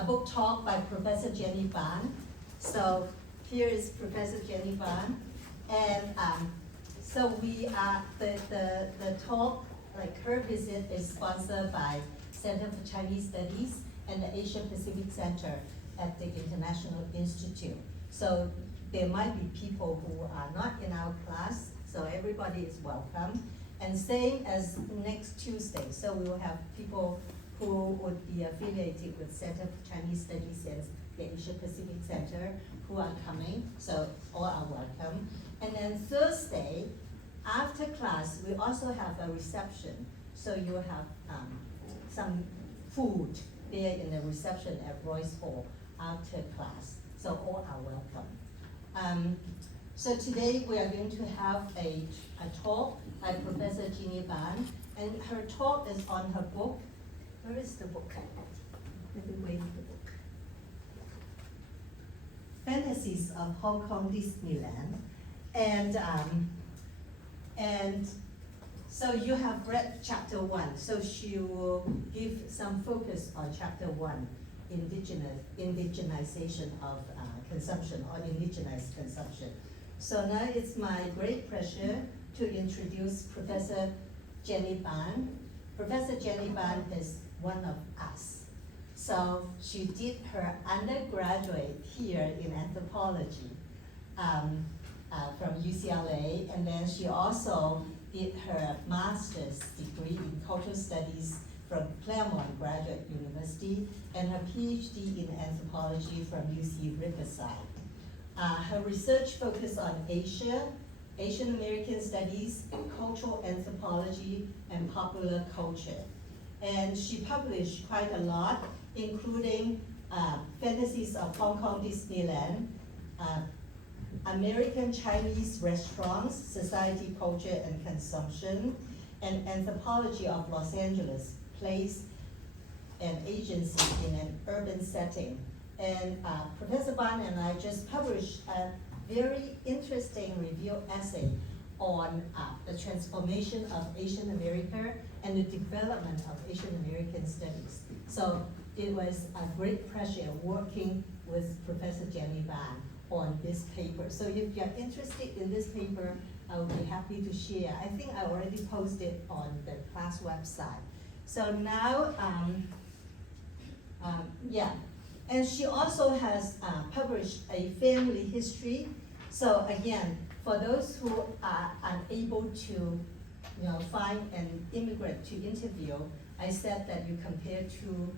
a book talk by Professor Jenny Ban. So here is Professor Jenny Ban. And so we are, the talk, like her visit is sponsored by Center for Chinese Studies and the Asia Pacific Center at the International Institute. So there might be people who are not in our class, so everybody is welcome. And same as next Tuesday, so we will have people who would be affiliated with Center for Chinese Studies and the Asia Pacific Center who are coming, so all are welcome. And then Thursday, after class, we also have a reception. So you have some food there in the reception at Royce Hall after class. So all are welcome. So today we are going to have a talk by Professor Jenny Ban, and her talk is on her book. Where is the book? Let me wait for the book. Fantasies of Hong Kong Disneyland. And so you have read chapter 1, so she will give some focus on chapter 1, indigenization of consumption or indigenized consumption. So now it's my great pleasure to introduce Professor Jenny Ban. Professor Jenny Ban is one of us. So she did her undergraduate here in anthropology from UCLA, and then she also did her master's degree in cultural studies from Claremont Graduate University and her PhD in anthropology from UC Riverside. Her research focused on Asia, Asian American studies, cultural anthropology, and popular culture. And she published quite a lot, including Fantasies of Hong Kong Disneyland, American Chinese Restaurants, Society, Culture, and Consumption, and Anthropology of Los Angeles, Place and Agency in an Urban Setting. And Professor Ban and I just published a very interesting review essay on the transformation of Asian America and the development of Asian American studies. So it was a great pleasure working with Professor Jenny Ban on this paper. So if you're interested in this paper, I will be happy to share. I think I already posted on the class website. So now, yeah. And she also has published a family history. So again, for those who are unable to find an immigrant to interview, I said that you compare two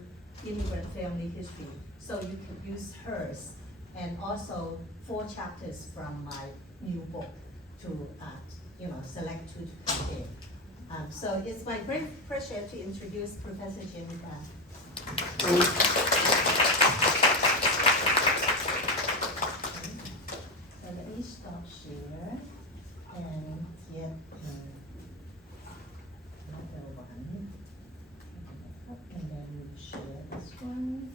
immigrant family history. So you could use hers and also 4 chapters from my new book to select 2 to compare. So it's my great pleasure to introduce Professor Jenny Ban. So let me stop share and get another one. And then we share this one.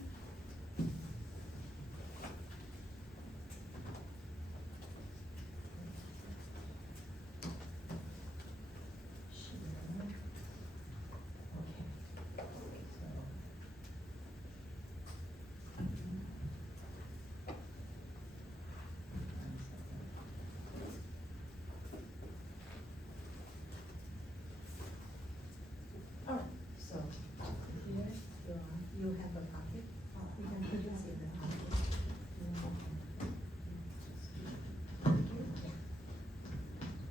You have a pocket. You can put this in the pocket.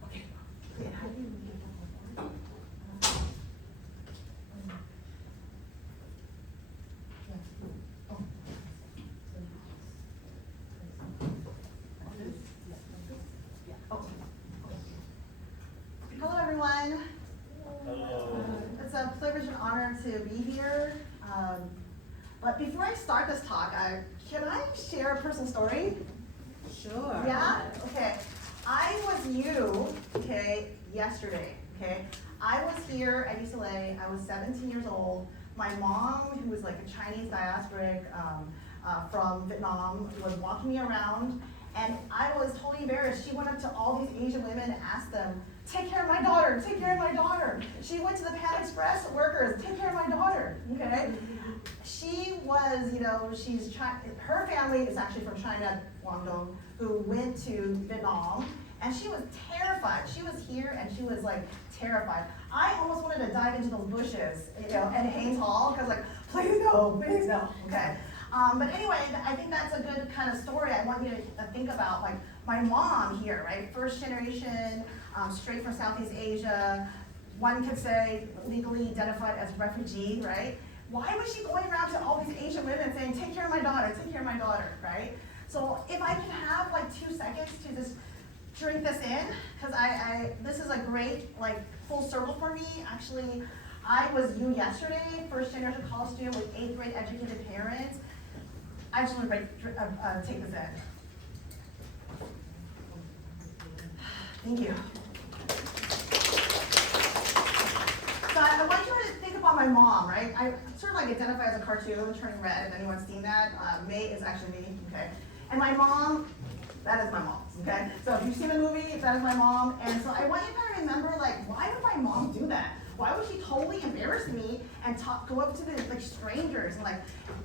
Okay. Okay. How do you make it up? Hello, everyone. Hello. It's a privilege and honor to be here. But before I start this talk, can I share a personal story? Sure. Yeah? Okay. I was new, yesterday, I was here at UCLA. I was 17 years old. My mom, who was like a Chinese diasporic from Vietnam, was walking me around, and I was totally embarrassed. She went up to all these Asian women and asked them, "Take care of my daughter, take care of my daughter." She went to the Pan Express workers, "Take care of my daughter," okay? she was, her family is actually from China, Guangdong, who went to Vietnam, and she was terrified. She was here, and she was like terrified. I almost wanted to dive into those bushes, at Haynes Hall, because like, please no, okay? But anyway, I think that's a good kind of story. I want you to think about, like, my mom here, right? First generation, straight from Southeast Asia. One could say legally identified as refugee, right? Why was she going around to all these Asian women saying, take care of my daughter, right? So if I can have like 2 seconds to just drink this in, because this is a great like full circle for me. Actually, I was you yesterday, first generation college student with 8th grade educated parents. I just want to take this in. Thank you. So I want you to think about my mom, right? I sort of like identify as a cartoon turning red, if anyone's seen that. May is actually me, okay? And my mom, that is my mom, okay? So if you've seen the movie, that is my mom. And so I want you to kind of remember, like, why would my mom do that? Why would she totally embarrass me and go up to the like strangers and like,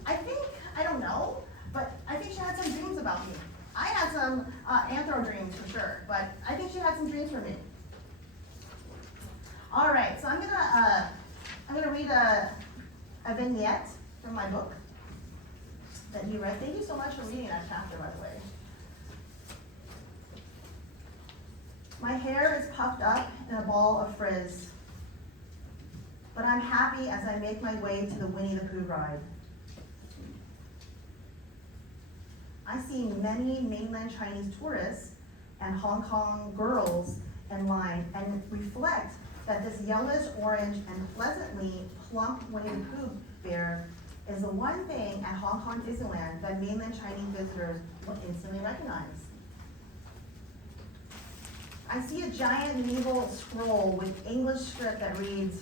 I don't know, but I think she had some dreams about me. I had some anthro dreams for sure, but I think she had some dreams for me. All right, so I'm gonna read a vignette from my book that he read. Thank you so much for reading that chapter, by the way. My hair is puffed up in a ball of frizz, but I'm happy as I make my way to the Winnie the Pooh ride. I see many mainland Chinese tourists and Hong Kong girls in line and reflect that this yellowish orange and pleasantly plump Winnie the Pooh bear is the one thing at Hong Kong Disneyland that mainland Chinese visitors will instantly recognize. I see a giant medieval scroll with English script that reads,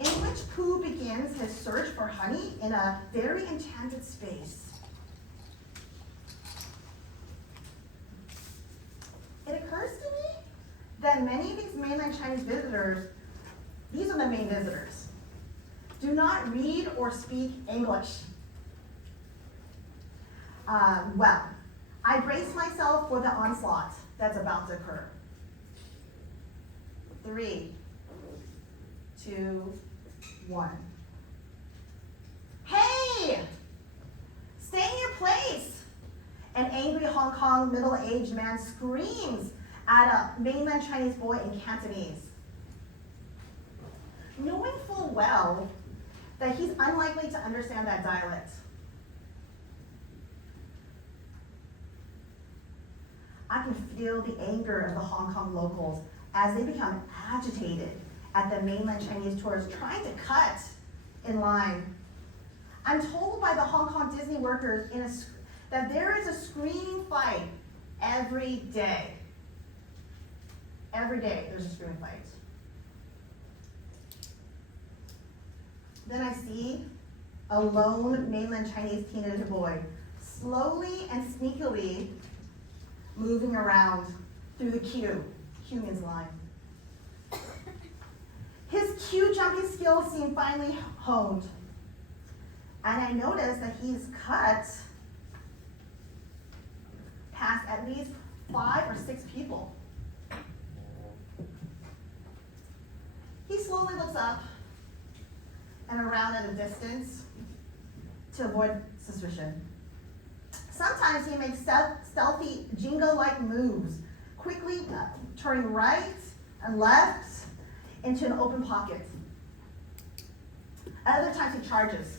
in which Pooh begins his search for honey in a very enchanted space. It occurs to me that many of these mainland Chinese visitors, these are the main visitors, do not read or speak English. Well, I brace myself for the onslaught that's about to occur. 3, 2, 1. Hey! Stay in your place! An angry Hong Kong middle-aged man screams at a mainland Chinese boy in Cantonese, knowing full well that he's unlikely to understand that dialect. I can feel the anger of the Hong Kong locals as they become agitated at the mainland Chinese tourists trying to cut in line. I'm told by the Hong Kong Disney workers that there is a screaming fight every day. Every day there's a screaming fight. Then I see a lone mainland Chinese teenager boy slowly and sneakily moving around through the queue. Queue means line. His queue jumping skills seem finely honed. And I notice that he's cut past at least 5 or 6 people. He slowly looks up and around at a distance to avoid suspicion. Sometimes he makes stealthy Jenga-like moves, quickly turning right and left into an open pocket. At other times he charges,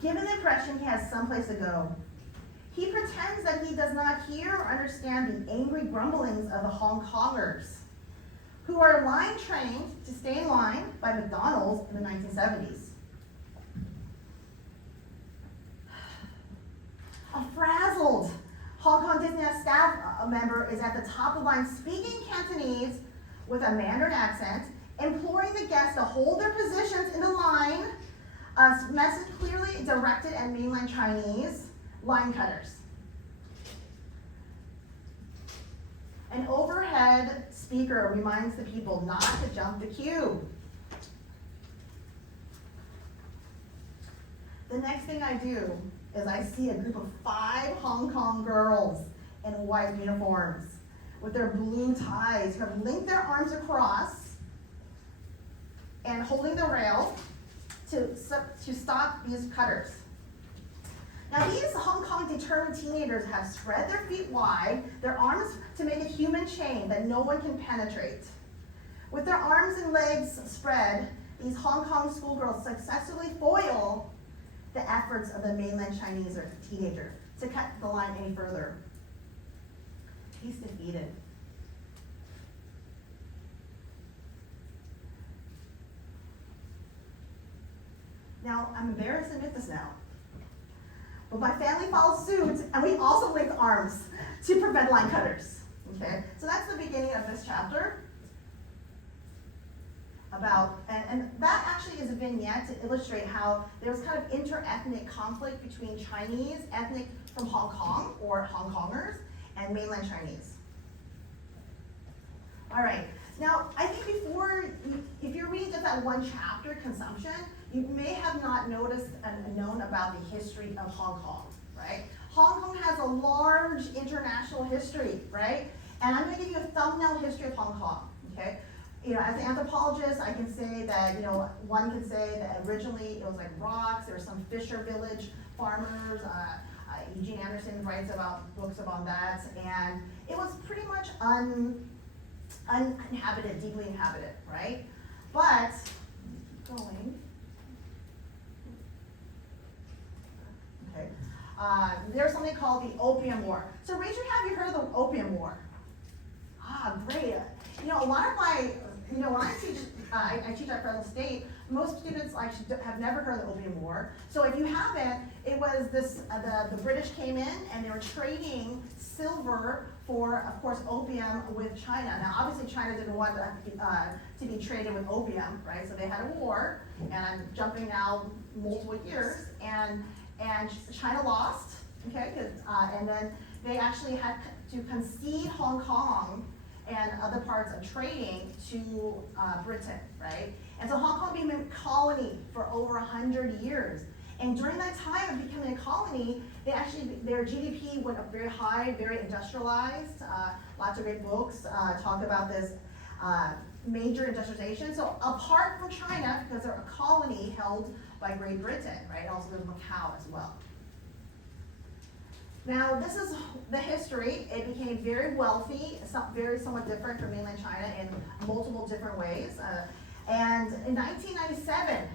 giving the impression he has someplace to go. He pretends that he does not hear or understand the angry grumblings of the Hong Kongers, who are line trained to stay in line by McDonald's in the 1970s. A frazzled Hong Kong Disneyland staff member is at the top of the line speaking Cantonese with a Mandarin accent, imploring the guests to hold their positions in the line, a message clearly directed at mainland Chinese line cutters. An overhead speaker reminds the people not to jump the queue. The next thing I do is I see a group of 5 Hong Kong girls in white uniforms with their blue ties who have linked their arms across and holding the rail to stop these cutters. Now these Hong Kong determined teenagers have spread their feet wide, their arms to make a human chain that no one can penetrate. With their arms and legs spread, these Hong Kong schoolgirls successfully foil the efforts of the mainland Chinese or teenager to cut the line any further. He's defeated. Now, I'm embarrassed to admit this now, but my family followed suit, and we also linked arms to prevent line cutters. Okay, so that's the beginning of this chapter. And that actually is a vignette to illustrate how there was kind of inter-ethnic conflict between Chinese ethnic from Hong Kong, or Hong Kongers, and mainland Chinese. All right, now I think if you're reading just that one chapter, Consumption, you may have not noticed and known about the history of Hong Kong, right? Hong Kong has a large international history, right? And I'm gonna give you a thumbnail history of Hong Kong, okay? You know, as an anthropologist, I can say that, you know, one can say that originally it was like rocks, there were some fisher village farmers, Eugene Anderson writes books about that, and it was pretty much uninhabited, deeply inhabited, right? But, going, okay, there's something called the Opium War. So raise your hand if you heard of the Opium War. Ah, great. You know, a lot of my, you know, when I teach, I teach at Fresno State, most students actually have never heard of the Opium War. So if you haven't, it was this, the British came in and they were trading silver for, of course, opium with China. Now, obviously China didn't want to be traded with opium, right? So they had a war, and I'm jumping now multiple years, and China lost, okay? And then they actually had to concede Hong Kong and other parts of trading to Britain, right? And so Hong Kong became a colony for over 100 years. And during that time of becoming a colony, their GDP went up very high, very industrialized. Lots of great books talk about this major industrialization. So apart from China, because they're a colony held by Great Britain, right? Also there's Macau as well. Now, this is the history. It became very wealthy, somewhat different from mainland China in multiple different ways. And in 1997,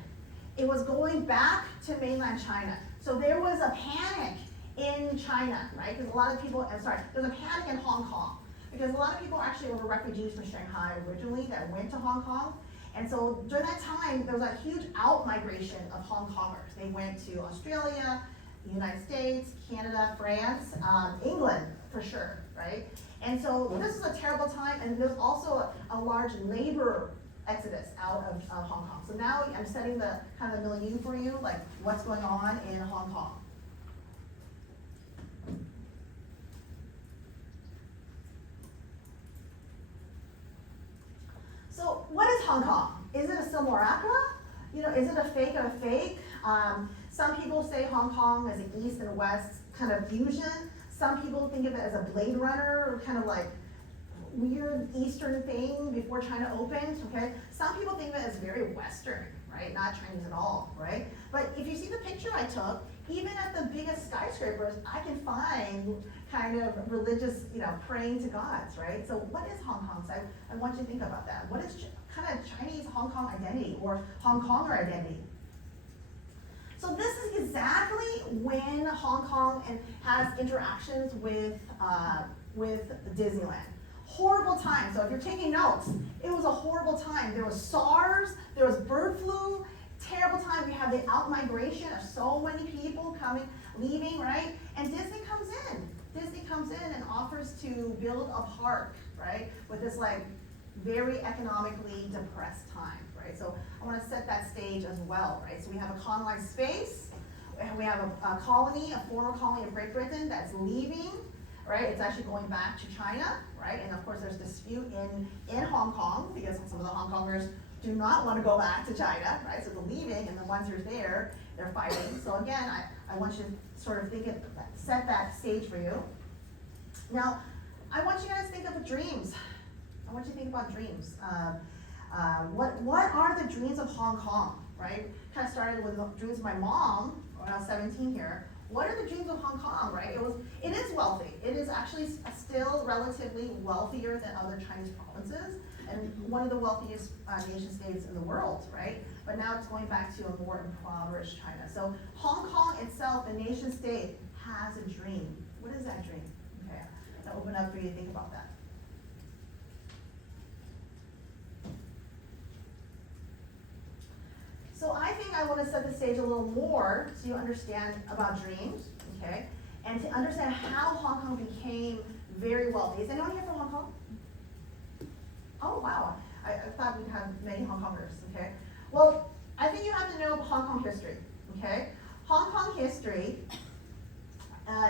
it was going back to mainland China. So there was a panic in China, right? Because a lot of people, there's a panic in Hong Kong. Because a lot of people actually were refugees from Shanghai originally that went to Hong Kong. And so during that time, there was a huge out-migration of Hong Kongers. They went to Australia, the United States, Canada, France, England for sure, right? And so this is a terrible time, and there's also a large labor exodus out of Hong Kong. So now I'm setting the kind of milieu for you, like what's going on in Hong Kong. So what is Hong Kong? Is it a simulacra? You know, is it a fake of a fake? Some people say Hong Kong is an East and West kind of fusion. Some people think of it as a Blade Runner, kind of like weird Eastern thing before China opened, okay? Some people think of it as very Western, right? Not Chinese at all, right? But if you see the picture I took, even at the biggest skyscrapers, I can find kind of religious, you know, praying to gods, right? So what is Hong Kong? So I want you to think about that. What is kind of Chinese Hong Kong identity or Hong Konger identity? So this is exactly when Hong Kong has interactions with Disneyland. Horrible time. So if you're taking notes, it was a horrible time. There was SARS, there was bird flu, terrible time. We have the out-migration of so many people leaving, right? And Disney comes in. Disney comes in and offers to build a park, right? With this like very economically depressed time, right? So I want to set that stage as well, right? So we have a colonized space, we have a colony, a former colony of Great Britain that's leaving, right? It's actually going back to China, right? And of course there's dispute in Hong Kong because some of the Hong Kongers do not want to go back to China, right? So they're leaving, and the ones who are there, they're fighting. So again, I want you to sort of set that stage for you. Now, I want you guys to think of dreams. I want you to think about dreams. What are the dreams of Hong Kong, right? Kind of started with the dreams of my mom when I was 17 here. What are the dreams of Hong Kong, right? It is wealthy. It is actually still relatively wealthier than other Chinese provinces, and one of the wealthiest nation states in the world, right? But now it's going back to a more impoverished China. So Hong Kong itself, the nation state, has a dream. What is that dream? Okay, I'll open up for you to think about that. So I think I want to set the stage a little more so you understand about dreams, okay? And to understand how Hong Kong became very wealthy. Is anyone here from Hong Kong? Oh, wow. I thought we'd have many Hong Kongers, okay? Well, I think you have to know Hong Kong history, okay? Hong Kong history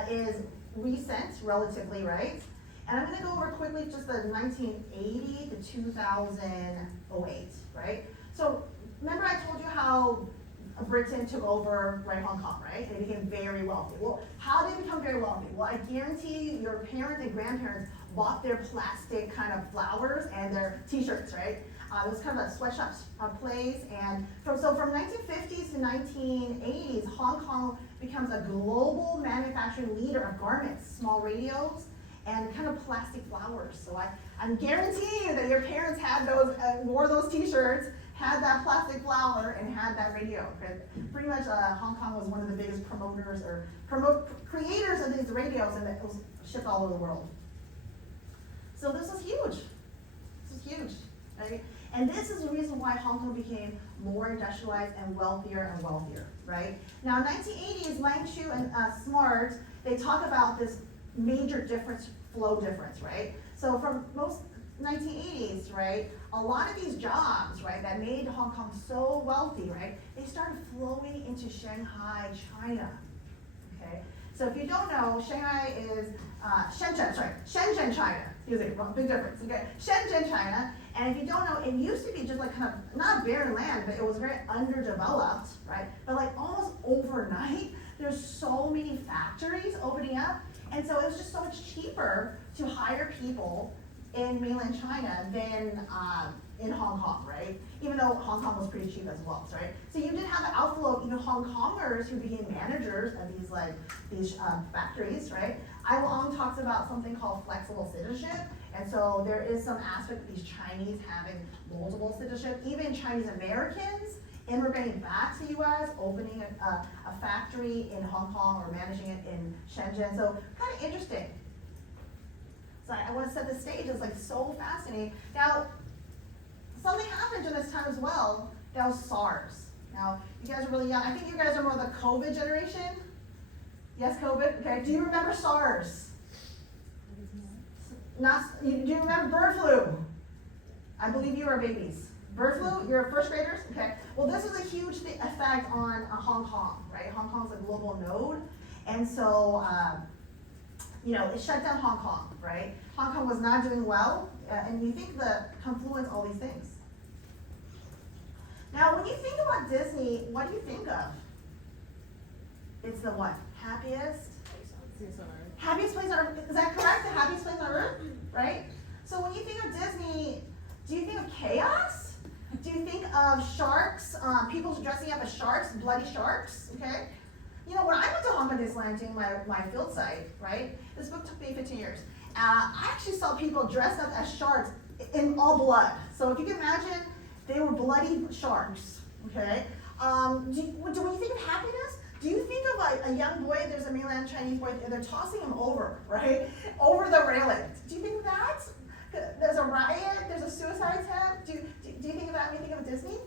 is recent, relatively, right? And I'm going to go over quickly just the 1980 to 2008, right? So remember I told you how Britain took over, right, Hong Kong, right? They became very wealthy. Well, how did they become very wealthy? Well, I guarantee your parents and grandparents bought their plastic kind of flowers and their t-shirts, right? It was kind of a sweatshop place, and from 1950s to 1980s, Hong Kong becomes a global manufacturing leader of garments, small radios, and kind of plastic flowers. So I'm guaranteeing you that your parents had those, wore those t-shirts, had that plastic flower, and had that radio. Okay? Pretty much Hong Kong was one of the biggest promoters or creators of these radios, and it was shipped all over the world. So this is huge. This is huge, right? And this is the reason why Hong Kong became more industrialized and wealthier, right? Now, 1980s, Lang Chu and Smart, they talk about this major flow difference, right? So from most 1980s, right, a lot of these jobs, right, that made Hong Kong so wealthy, right, they started flowing into Shanghai, China, okay? So if you don't know, Shanghai is Shenzhen, China. Excuse me, big difference, okay? Shenzhen, China, and if you don't know, it used to be just like kind of, not barren land, but it was very underdeveloped, right? But like almost overnight, there's so many factories opening up, and so it was just so much cheaper to hire people in mainland China than in Hong Kong, right? Even though Hong Kong was pretty cheap as well, right? So you did have an outflow of even Hong Kongers who became managers of these factories, right? I Long talks about something called flexible citizenship, and so there is some aspect of these Chinese having multiple citizenship. Even Chinese Americans immigrating back to the U.S., opening a factory in Hong Kong or managing it in Shenzhen. So kind of interesting. So I want to set the stage. It's like so fascinating. Now, something happened during this time as well. That was SARS. Now, you guys are really young. I think you guys are more the COVID generation. Yes, COVID. Okay. Do you remember SARS? Do you remember bird flu? I believe you are babies. Bird flu. You're first graders. Okay. Well, this was a huge effect on Hong Kong, right? Hong Kong's a global node, and so. It shut down Hong Kong, right? Hong Kong was not doing well, and you think the confluence, all these things. Now, when you think about Disney, what do you think of? It's the what? Happiest place on earth. Is that correct? The happiest place on earth, right? So when you think of Disney, do you think of chaos? Do you think of sharks, people dressing up as sharks, bloody sharks, okay? When I went to Hong Kong Disneyland doing my field site, right? This book took me 15 years. I actually saw people dressed up as sharks in all blood. So if you can imagine, they were bloody sharks, okay? When you think of happiness, do you think of like a young boy, there's a mainland Chinese boy, and they're tossing him over, right? Over the railing. Do you think of that? There's a riot, there's a suicide attempt. Do you think of that when you think of Disney?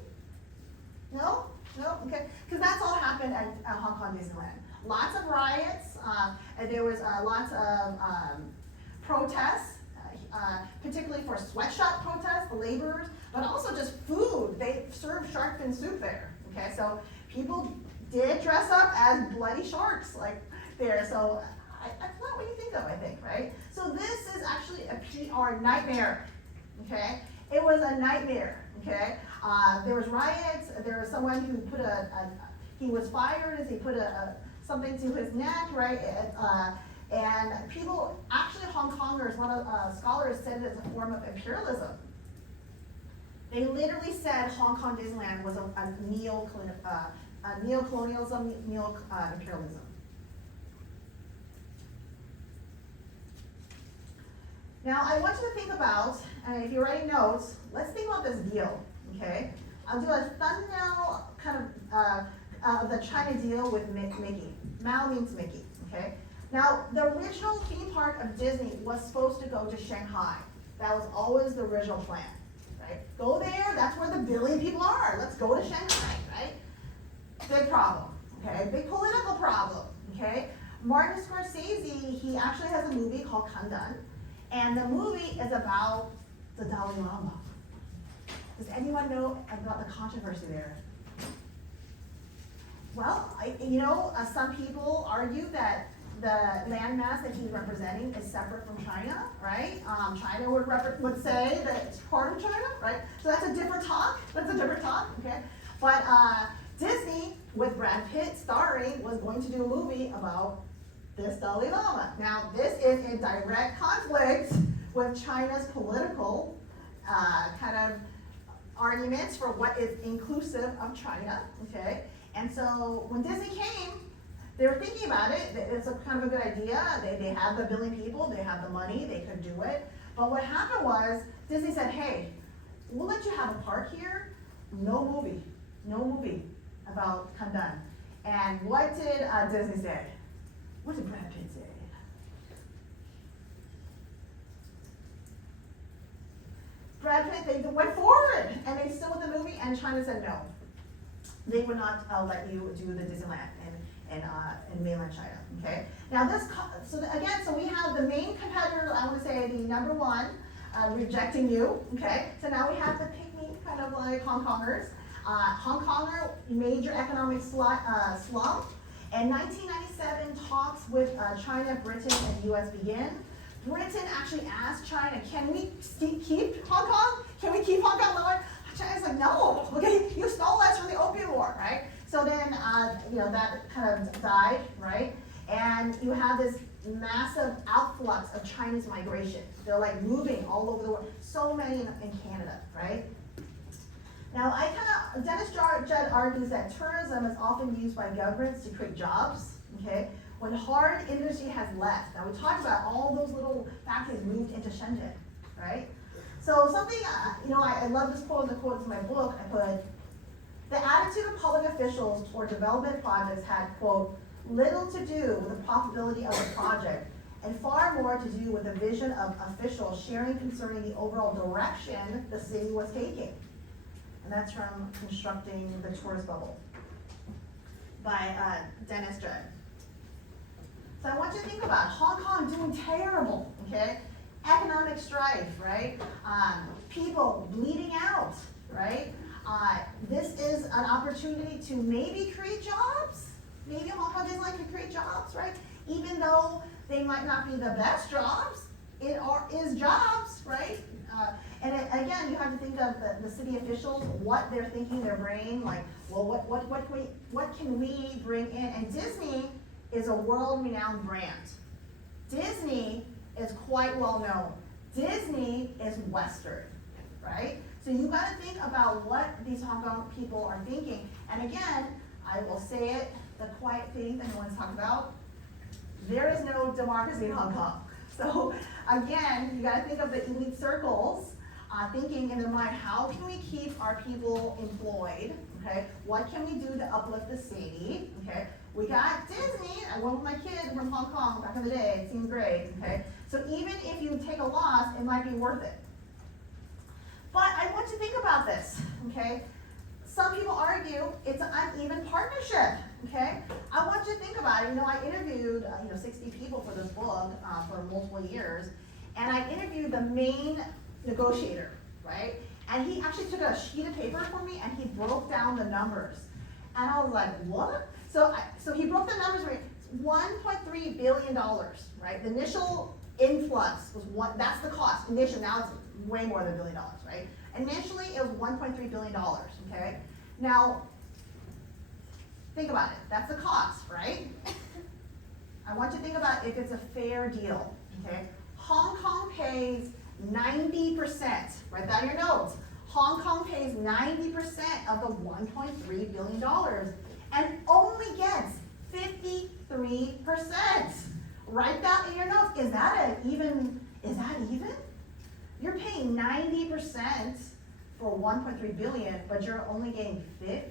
No? No? Okay. Because that's all happened at Hong Kong Disneyland. Lots of riots, and there was lots of protests, particularly for sweatshop protests, the laborers, but also just food. They served shark fin soup there. Okay, so people did dress up as bloody sharks like there. So that's not what you think of, I think, right? So this is actually a PR nightmare. Okay, it was a nightmare. Okay, There was riots. There was someone who put he was fired as he put something to his neck, right? And people, actually Hong Kongers, one of scholars said it's a form of imperialism. They literally said Hong Kong Disneyland was a neo-colonialism, neo-imperialism. Now, I want you to think about, and if you're writing notes, let's think about this deal, okay? I'll do a thumbnail kind of the China deal with Mickey. Mao means Mickey, okay? Now, the original theme park of Disney was supposed to go to Shanghai. That was always the original plan, right? Go there, that's where the billion people are. Let's go to Shanghai, right? Big problem, okay? Big political problem, okay? Martin Scorsese, he actually has a movie called Kandan, and the movie is about the Dalai Lama. Does anyone know about the controversy there? Well, some people argue that the landmass that he's representing is separate from China, right? China would say that it's part of China, right? So that's a different talk. Okay? But Disney, with Brad Pitt starring, was going to do a movie about this Dalai Lama. Now, this is in direct conflict with China's political kind of arguments for what is inclusive of China, okay? And so when Disney came, they were thinking about it. It's a kind of a good idea. They have the billion people, they have the money, they could do it. But what happened was, Disney said, hey, we'll let you have a park here, no movie about Kandan. And what did Disney say? What did Brad Pitt say? Brad Pitt, they went forward, and they still with the movie, and China said no. They would not let you do the Disneyland in mainland China, okay? Now so we have the main competitor, I want to say the number one, rejecting you, okay? So now we have the pick-me, kind of like Hong Kongers. Hong Konger, major economic slump. In 1997, talks with China, Britain, and US began. Britain actually asked China, can we keep Hong Kong? Can we keep Hong Kong alive? China's like, no, okay, you stole us from the Opium War, right? So then, that kind of died, right? And you have this massive outflux of Chinese migration. They're like moving all over the world. So many in Canada, right? Now, Dennis Judd argues that tourism is often used by governments to create jobs, okay? When hard industry has left. Now, we talked about all those little factories moved into Shenzhen, right? So something, I love this quote, the quote in my book, I put, the attitude of public officials toward development projects had, quote, little to do with the profitability of the project, and far more to do with the vision of officials sharing concerning the overall direction the city was taking. And that's from Constructing the Tourist Bubble by Dennis Judd. So I want you to think about Hong Kong doing terrible, okay? Economic strife, right? People bleeding out, right? This is an opportunity to maybe create jobs. Maybe Hong Kong Disneyland can create jobs, right? Even though they might not be the best jobs, it is jobs, right? And again, you have to think of the city officials, what they're thinking in their brain, like, well, what can we bring in? And Disney is a world-renowned brand. Disney is quite well known. Disney is Western, right? So you got to think about what these Hong Kong people are thinking. And again, I will say it, the quiet thing that no one's talked about, there is no democracy in Hong Kong. So again, you got to think of the elite circles, thinking in their mind, how can we keep our people employed? Okay, what can we do to uplift the city? Okay, we got Disney. I went with my kids from Hong Kong back in the day. It seemed great. Okay, so even if you take a loss, it might be worth it. But I want you to think about this. Okay, some people argue it's an uneven partnership. Okay, I want you to think about it. I interviewed 60 people for this book for multiple years, and I interviewed the main negotiator, right? And he actually took a sheet of paper for me and he broke down the numbers, and I was like, what? So he broke the numbers for me. $1.3 billion, right? The initial influx was that's the cost. Initial, now it's way more than $1 billion, right? Initially, it was $1.3 billion, okay? Now, think about it, that's the cost, right? I want you to think about if it's a fair deal, okay? Hong Kong pays 90%, write that in your notes. Hong Kong pays 90% of the $1.3 billion and only gets 53%. Write that in your notes. Is that even? You're paying 90% for 1.3 billion, but you're only getting 50%?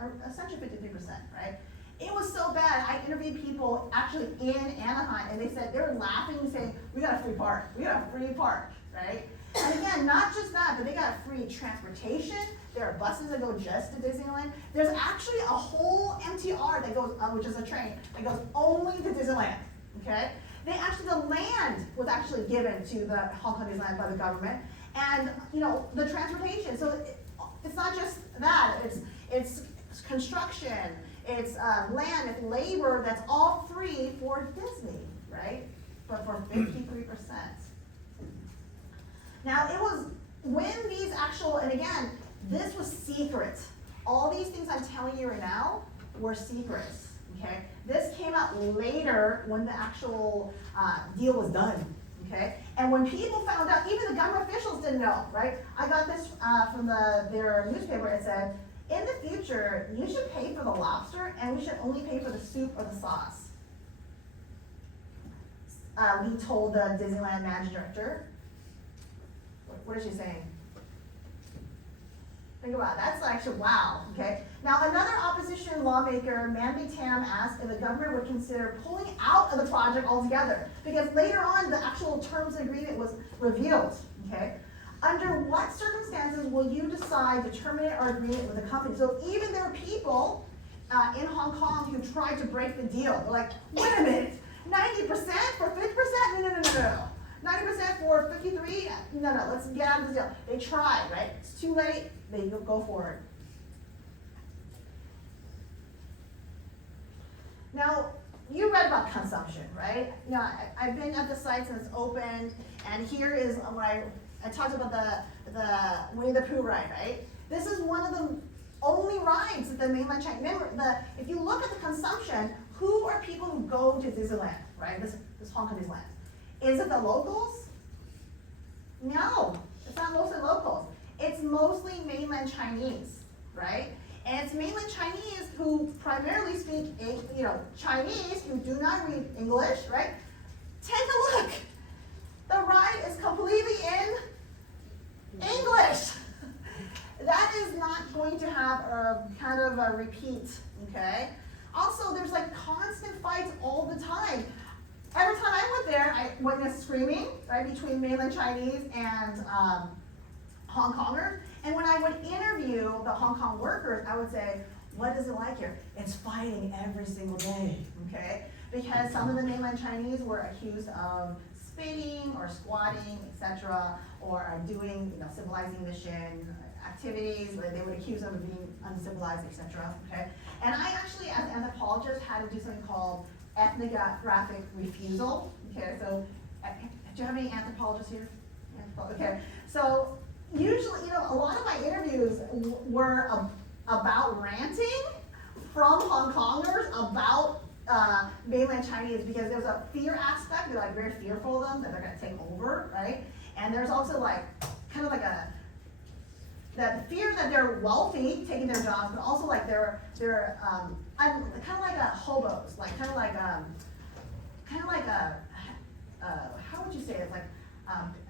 Or essentially 53%, right? It was so bad. I interviewed people actually in Anaheim, and they said they were laughing and saying, "We got a free park. We got a free park," right? And again, not just that, but they got free transportation. There are buses that go just to Disneyland. There's actually a whole MTR that goes, which is a train, that goes only to Disneyland, okay? The land was actually given to the Hong Kong Disneyland by the government, and the transportation. So it's not just that. It's construction, it's land, it's labor. That's all free for Disney, right? But for 53%. Now it was when these and again, this was secret. All these things I'm telling you right now were secrets, okay? This came out later when the actual deal was done, okay? And when people found out, even the government officials didn't know, right? I got this from their newspaper. It said, in the future, you should pay for the lobster and we should only pay for the soup or the sauce. We told the Disneyland managing director. What is she saying? Think about it. That's actually wow, okay? Now, another opposition lawmaker, Mandy Tam, asked if the government would consider pulling out of the project altogether, because later on, the actual terms of the agreement was revealed, okay? Under what circumstances will you decide to terminate our agreement with the company? So even there are people in Hong Kong who tried to break the deal. They're like, wait a minute, 90% for 50%? No. 90% for 53? No, let's get out of the deal. They tried, right? It's too late. They go for it. Now, you read about consumption, right? I've been at the site since it's open, and here is what I talked about the Winnie the Pooh ride, right? This is one of the only rides that the mainland China. Remember, if you look at the consumption, who are people who go to Disneyland, right? This Hong Kong Disneyland. Is it the locals? No, it's not mostly locals. It's mostly mainland Chinese, right? And it's mainland Chinese who primarily speak, Chinese who do not read English, right? Take a look. The ride is completely in English. That is not going to have a kind of a repeat, okay? Also, there's like constant fights all the time. Every time I went there, I witnessed screaming, right, between mainland Chinese and Hong Kongers. And when I would interview the Hong Kong workers, I would say, what is it like here? It's fighting every single day, okay? Because some of the mainland Chinese were accused of spitting or squatting, etc., or doing, civilizing mission activities where they would accuse them of being uncivilized, etc., okay? And I actually, as an anthropologist, had to do something called ethnographic refusal. Okay, so do you have any anthropologists here? Okay, so usually, a lot of my interviews were about ranting from Hong Kongers about mainland Chinese, because there's a fear aspect. They're like very fearful of them, that they're going to take over, right? And there's also like kind of like that fear that they're wealthy, taking their jobs, but also like they're kind of like hobos, like kind of like how would you say it? It's like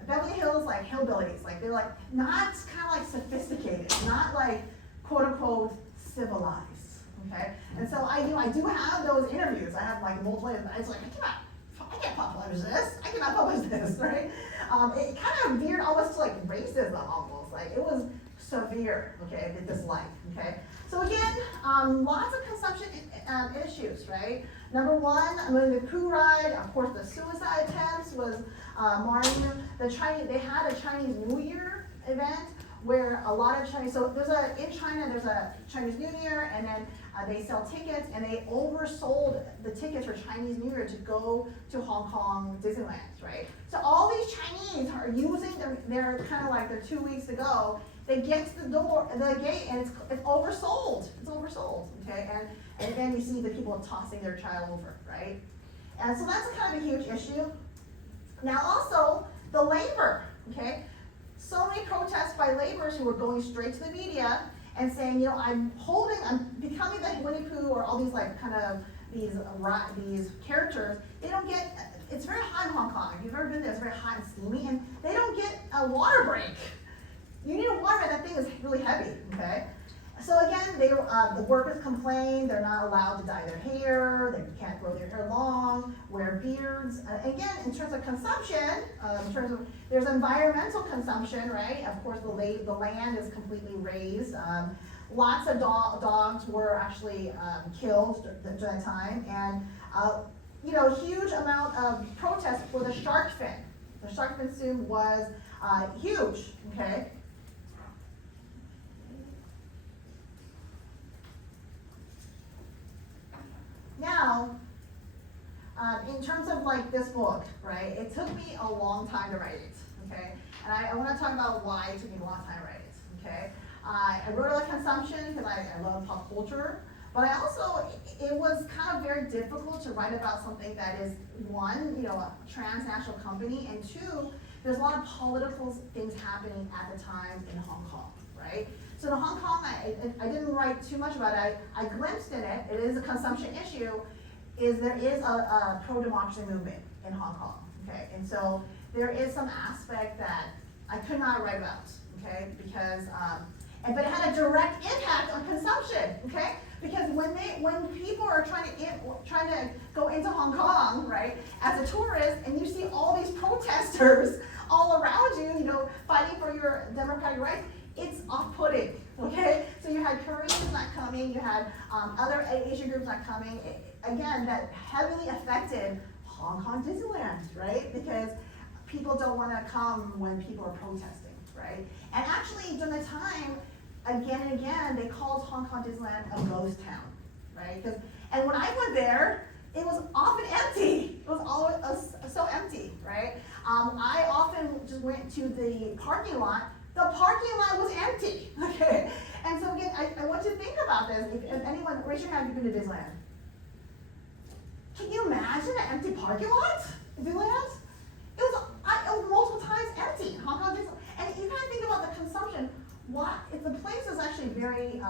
Beverly Hills, like hillbillies, like they're like not kind of like sophisticated, not like quote unquote civilized, okay? And so I do have those interviews. I have like multiple. It's like I can't publish this. I cannot publish this, right? It kind of veered almost to like racism almost. Like it was severe, okay, the dislike, okay? So again, lots of consumption issues, right? Number one, the Pooh ride, of course the suicide attempts was marring the Chinese. They had a Chinese New Year event where a lot of Chinese, so in China there's a Chinese New Year, and then They sell tickets, and they oversold the tickets for Chinese New Year to go to Hong Kong Disneyland, right? So all these Chinese are using their kind of like their 2 weeks to go. They get to the gate, and it's oversold. It's oversold, okay? And then you see the people tossing their child over, right? And so that's kind of a huge issue. Now also, the labor, okay? So many protests by laborers who were going straight to the media and saying, you know, I'm becoming the Winnie Pooh, or all these like kind of these characters. They don't get, it's very hot in Hong Kong. If you've ever been there, it's very hot and steamy, and they don't get a water break. You need a water break, that thing is really heavy, okay? So again, the workers complain they're not allowed to dye their hair, they can't grow their hair long, wear beards. Again, in terms of consumption, there's environmental consumption, right? Of course, the land is completely raised. Lots of dogs were actually killed during that time, and you know, huge amount of protest for the shark fin. The shark fin suit was huge, okay? Now, in terms of like this book, right, it took me a long time to write it, okay? And I want to talk about why it took me a long time to write it, okay? I wrote about consumption because I love pop culture, but I also, it was kind of very difficult to write about something that is, one, you know, a transnational company, and two, there's a lot of political things happening at the time in Hong Kong, right? So in Hong Kong, I didn't write too much about it. I glimpsed in it. It is a consumption issue. There is a pro-democracy movement in Hong Kong, okay? And so there is some aspect that I could not write about, okay? Because, but it had a direct impact on consumption, okay? Because when people are trying to go into Hong Kong, right, as a tourist, and you see all these protesters all around you, you know, fighting for your democratic rights, it's off-putting, okay? So you had Koreans not coming, you had other Asian groups not coming. Again, that heavily affected Hong Kong Disneyland, right? Because people don't want to come when people are protesting, right? And actually, during the time, again and again, they called Hong Kong Disneyland a ghost town, right? And when I went there, it was often empty. It was always so empty, right? I often just went to the parking lot. The parking lot was empty, okay? And so again, I want you to think about this. If anyone, raise your hand if you've been to Disneyland. Can you imagine an empty parking lot in Disneyland? It was multiple times empty in Hong Kong Disneyland. And you kind of think about the consumption. The place is actually very,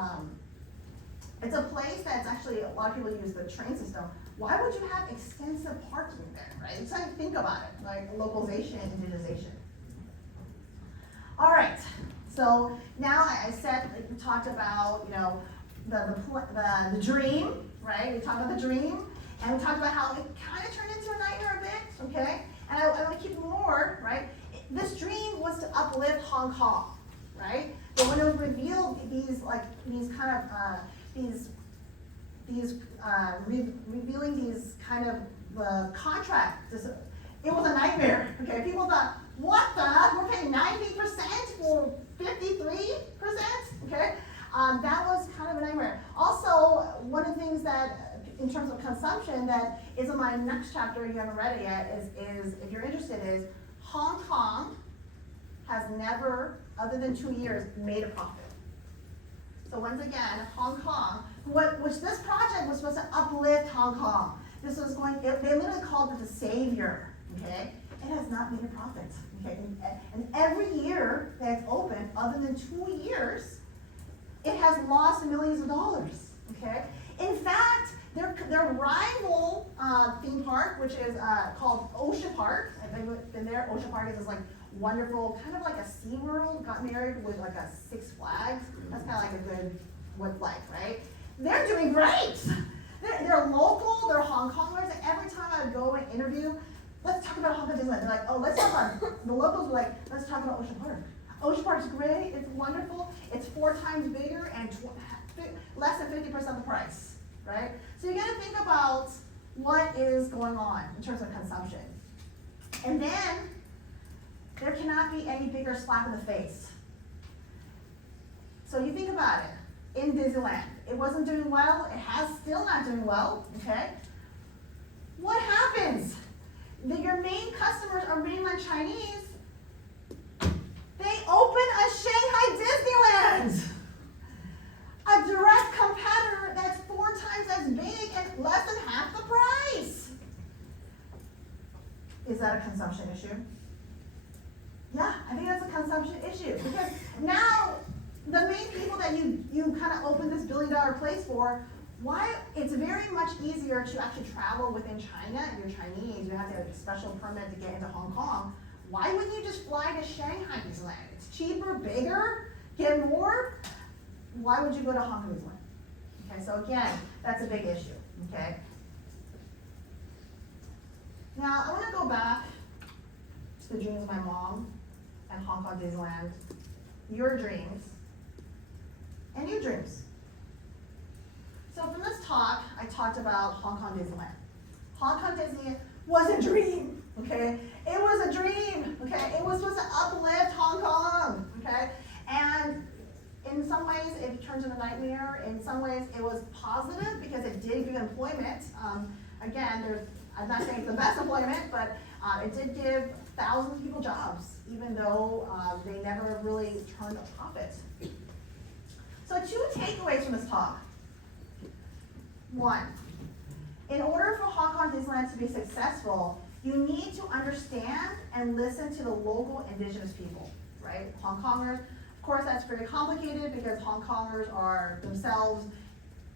it's a place that's actually, a lot of people use the train system. Why would you have extensive parking there, right? You try to think about it, like localization and indigenization. All right, so now we talked about, you know, the dream, right? We talked about the dream, and we talked about how it kind of turned into a nightmare a bit, okay? And I want to keep more, right? This dream was to uplift Hong Kong, right? But when it was revealed, revealing these kind of contracts, it was a nightmare, okay? People thought, what the? We're paying 90% for 53%, okay? That was kind of a nightmare. Also, one of the things that, in terms of consumption, that is in my next chapter, you haven't read it yet, is if you're interested, is Hong Kong has never, other than 2 years, made a profit. So once again, Hong Kong, which this project was supposed to uplift Hong Kong. This was they literally called it the savior, okay? It has not made a profit, okay? And every year that it's open, other than 2 years, it has lost millions of dollars, okay? In fact, their rival theme park, which is called Ocean Park, I've been there. Ocean Park is this like wonderful, kind of like a SeaWorld, got married with like a Six Flags. That's kind of like a good what's like, right? They're doing great. They're local, they're Hong Kongers, and every time I go and interview, let's talk about Hong Kong Disneyland. They're like, oh, let's talk about, the locals were like, let's talk about Ocean Park. Ocean Park's great, it's wonderful, it's 4 times bigger and less than 50% of the price, right? So you gotta think about what is going on in terms of consumption. And then, there cannot be any bigger slap in the face. So you think about it. in Disneyland. It wasn't doing well, it has still not doing well, okay? What happens? That your main customers are mainland Chinese, they open a Shanghai Disneyland. A direct competitor that's 4 times as big and less than half the price. Is that a consumption issue? Yeah, I think that's a consumption issue. Because now, the main people that you kind of open this billion-dollar place for, why it's very much easier to actually travel within China. If you're Chinese, you have to have a special permit to get into Hong Kong. Why wouldn't you just fly to Shanghai Disneyland? It's cheaper, bigger, get more. Why would you go to Hong Kong Disneyland? Okay, so again, that's a big issue, okay? Now, I want to go back to the dreams of my mom and Hong Kong Disneyland, your dreams, and your dreams. So from this talk, I talked about Hong Kong Disneyland. Hong Kong Disney was a dream, okay? It was a dream, okay? It was supposed to uplift Hong Kong, okay? And in some ways, it turned into a nightmare. In some ways, it was positive because it did give employment. Again, I'm not saying it's the best employment, but it did give thousands of people jobs, even though they never really turned a profit. So 2 takeaways from this talk. 1, in order for Hong Kong Disneyland to be successful, you need to understand and listen to the local indigenous people, right? Hong Kongers, of course that's very complicated because Hong Kongers are themselves,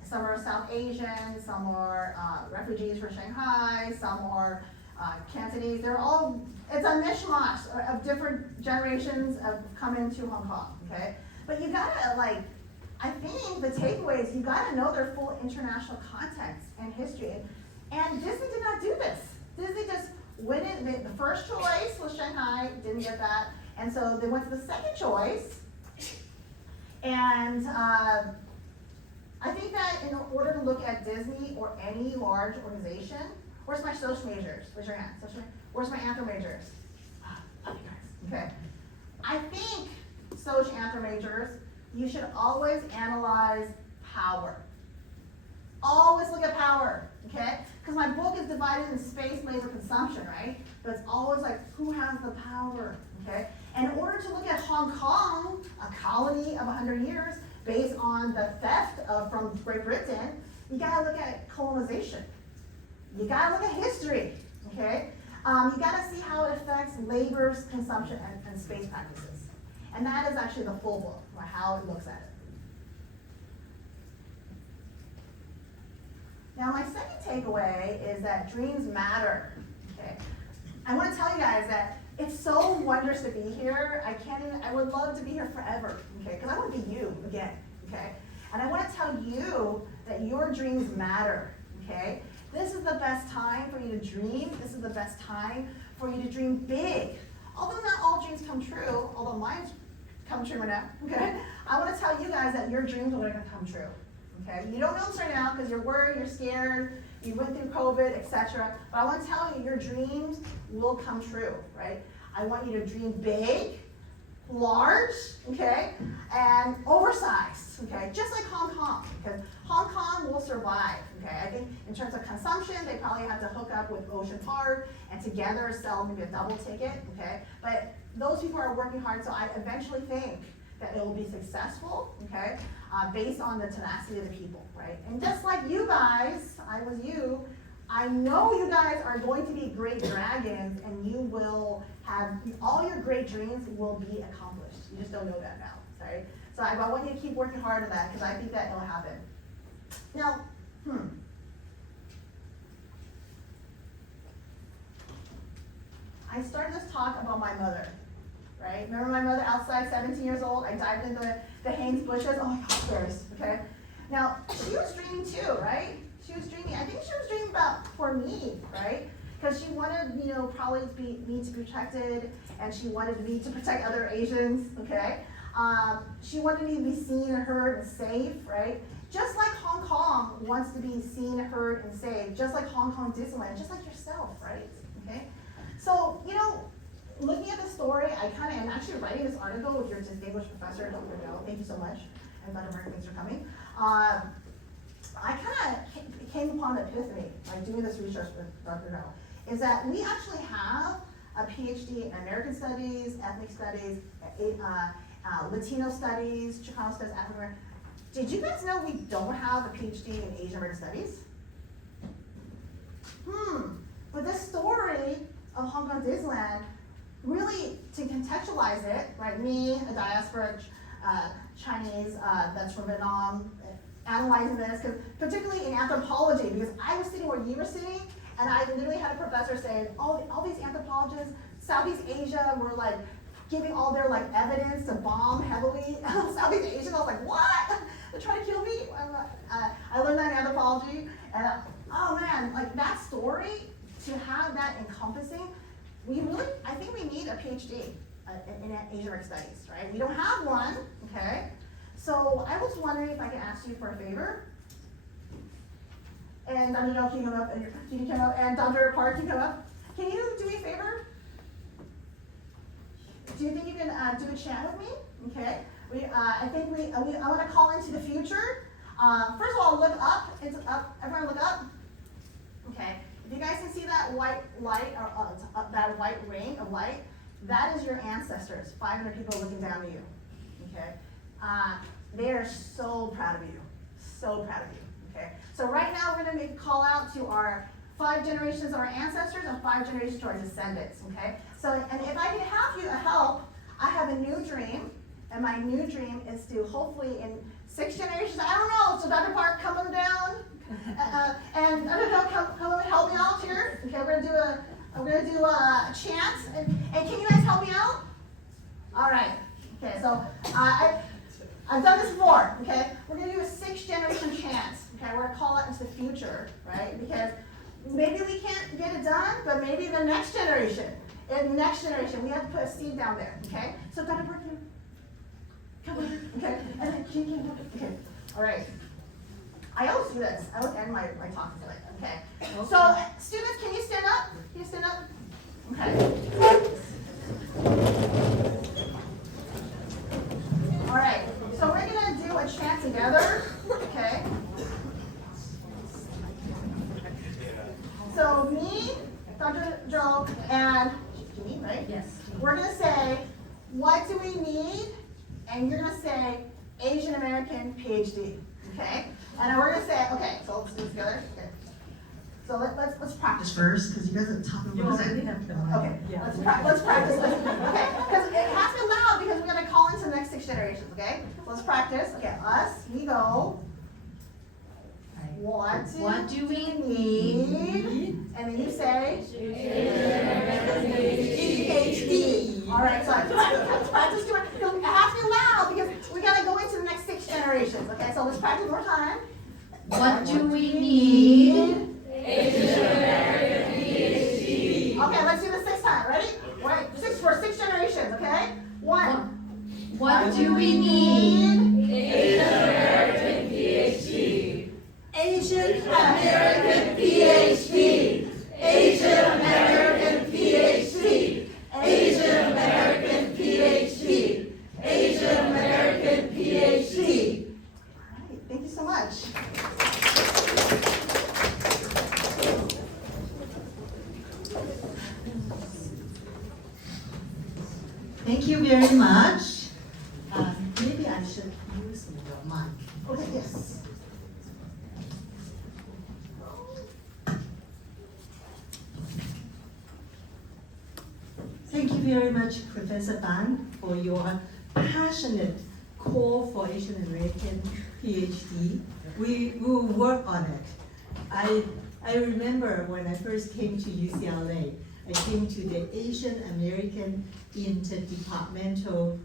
some are South Asian, some are refugees from Shanghai, some are Cantonese, they're all, it's a mishmash of different generations of coming to Hong Kong, okay? But you gotta I think the takeaway is you gotta know their full international context and history. And Disney did not do this. Disney just went in, the first choice was Shanghai, didn't get that. And so they went to the second choice. And I think that in order to look at Disney or any large organization, where's my social majors? Raise your hand. Where's my anthro majors? Love you guys. Okay. I think social anthro majors, you should always analyze power. Always look at power, okay? Because my book is divided in space, labor, consumption, right? But it's always who has the power, okay? And in order to look at Hong Kong, a colony of 100 years, based on the theft from Great Britain, you gotta look at colonization. You gotta look at history, okay? You gotta see how it affects labor's consumption and space practices. And that is actually the full book, or how it looks at it. Now, my second takeaway is that dreams matter, okay? I want to tell you guys that it's so wondrous to be here. I would love to be here forever, okay? Because I want to be you again, okay? And I want to tell you that your dreams matter, okay? This is the best time for you to dream. This is the best time for you to dream big. Although not all dreams come true, although mine's come true right now, okay? I want to tell you guys that your dreams are going to come true, okay? You don't know this right now because you're worried, you're scared, you went through COVID, etc. But I want to tell you, your dreams will come true, right? I want you to dream big, large, okay, and oversized, okay? Just like Hong Kong, because Hong Kong will survive, okay? I think in terms of consumption, they probably have to hook up with Ocean Park and together sell maybe a double ticket, okay? But those people are working hard, so I eventually think that it will be successful, okay, based on the tenacity of the people, right? And just like you guys, I was you, I know you guys are going to be great dragons and you will have, all your great dreams will be accomplished. You just don't know that now, right? So I want you to keep working hard on that because I think that it'll happen. Now, I started this talk about my mother, right? Remember my mother outside, 17 years old? I dived into the Haynes bushes. Oh my gosh, there's, okay? Now, she was dreaming too, right? She was dreaming. I think she was dreaming about for me, right? Because she wanted, probably me to be protected, and she wanted me to protect other Asians, okay? She wanted me to be seen and heard and safe, right? Just like Hong Kong wants to be seen, heard, and safe, just like Hong Kong Disneyland, just like yourself, right? Okay? So, looking at the story, I kind of am actually writing this article with your distinguished professor, Dr. Joe. Thank you so much. Hi, Dr. Mark, thanks for coming. I kind of came upon an epiphany, like doing this research with Dr. No, is that we actually have a PhD in American Studies, Ethnic Studies, Latino Studies, Chicano Studies, African American. Did you guys know we don't have a PhD in Asian American Studies? But this story of Hong Kong Disneyland, really, to contextualize it, right, me, a diasporic Chinese that's from Vietnam, analyzing this, because particularly in anthropology, because I was sitting where you were sitting, and I literally had a professor saying, all these anthropologists, Southeast Asia were like giving all their like evidence to bomb heavily Southeast Asia. I was like, what? They're trying to kill me? I learned that in anthropology, and oh man, like that story, to have that encompassing, I think we need a PhD in Asian American Studies, right? We don't have one, okay? So I was wondering if I could ask you for a favor. And Dr. Joe, can you come up? And can you come up? And Dr. Park, can you come up? Can you do me a favor? Do you think you can do a chat with me? Okay. I want to call into the future. First of all, look up. It's up. Everyone, look up. Okay. If you guys can see that white light, or that white ring of light, that is your ancestors. 500 people looking down at you. Okay. They are so proud of you. So proud of you. Okay. So right now we're going to make a call out to our 5 generations of our ancestors and 5 generations to our descendants. Okay. So, and if I can have you help, I have a new dream, and my new dream is to hopefully in 6 generations, I don't know. So Dr. Park, come on down, and Dr. Park, come and help me out here. Okay, we're gonna do a chant, and can you guys help me out? All right. Okay. So I've done this before. Okay, we're gonna do a 6 generation chant. Okay, we're gonna call it into the future, right? Because maybe we can't get it done, but maybe the next generation. In the next generation, we have to put a seed down there, okay? So Dr. Park, come over, okay? And then can you okay, all right. I always do this. I always end my talk this way, okay? So students, can you stand up? Can you stand up? Okay. All right, so we're gonna do a chant together, okay? So me, Dr. Joe, and me, right? Yes. We're gonna say, what do we need? And you're gonna say, Asian American PhD, okay? And we're gonna say, okay, so let's do this together. Okay. So let's practice first, because you guys are talking about it. Okay, yeah. Let's practice. Okay, because it has to be loud because we're gonna call into the next 6 generations, okay? So let's practice. Okay, us, we go. What do we need? And then you say, PhD. All right, so let's practice. It has to be loud because we gotta go into the next 6 generations. Okay, so let's practice one more time. What do we need? Asian American PhD. Okay, let's do the 6th time. Ready? Wait, for 6 generations. Okay. 1. What do we need? Asian American PhD. Asian American PhD. Asian American PhD. Asian American PhD. Asian American PhD. All right, thank you so much. Thank you very much. Maybe I should use your mic. Okay, yes. Thank you very much, Professor Ban, for your passionate call for Asian American PhD. We will work on it. I remember when I first came to UCLA, I came to the Asian American Interdepartmental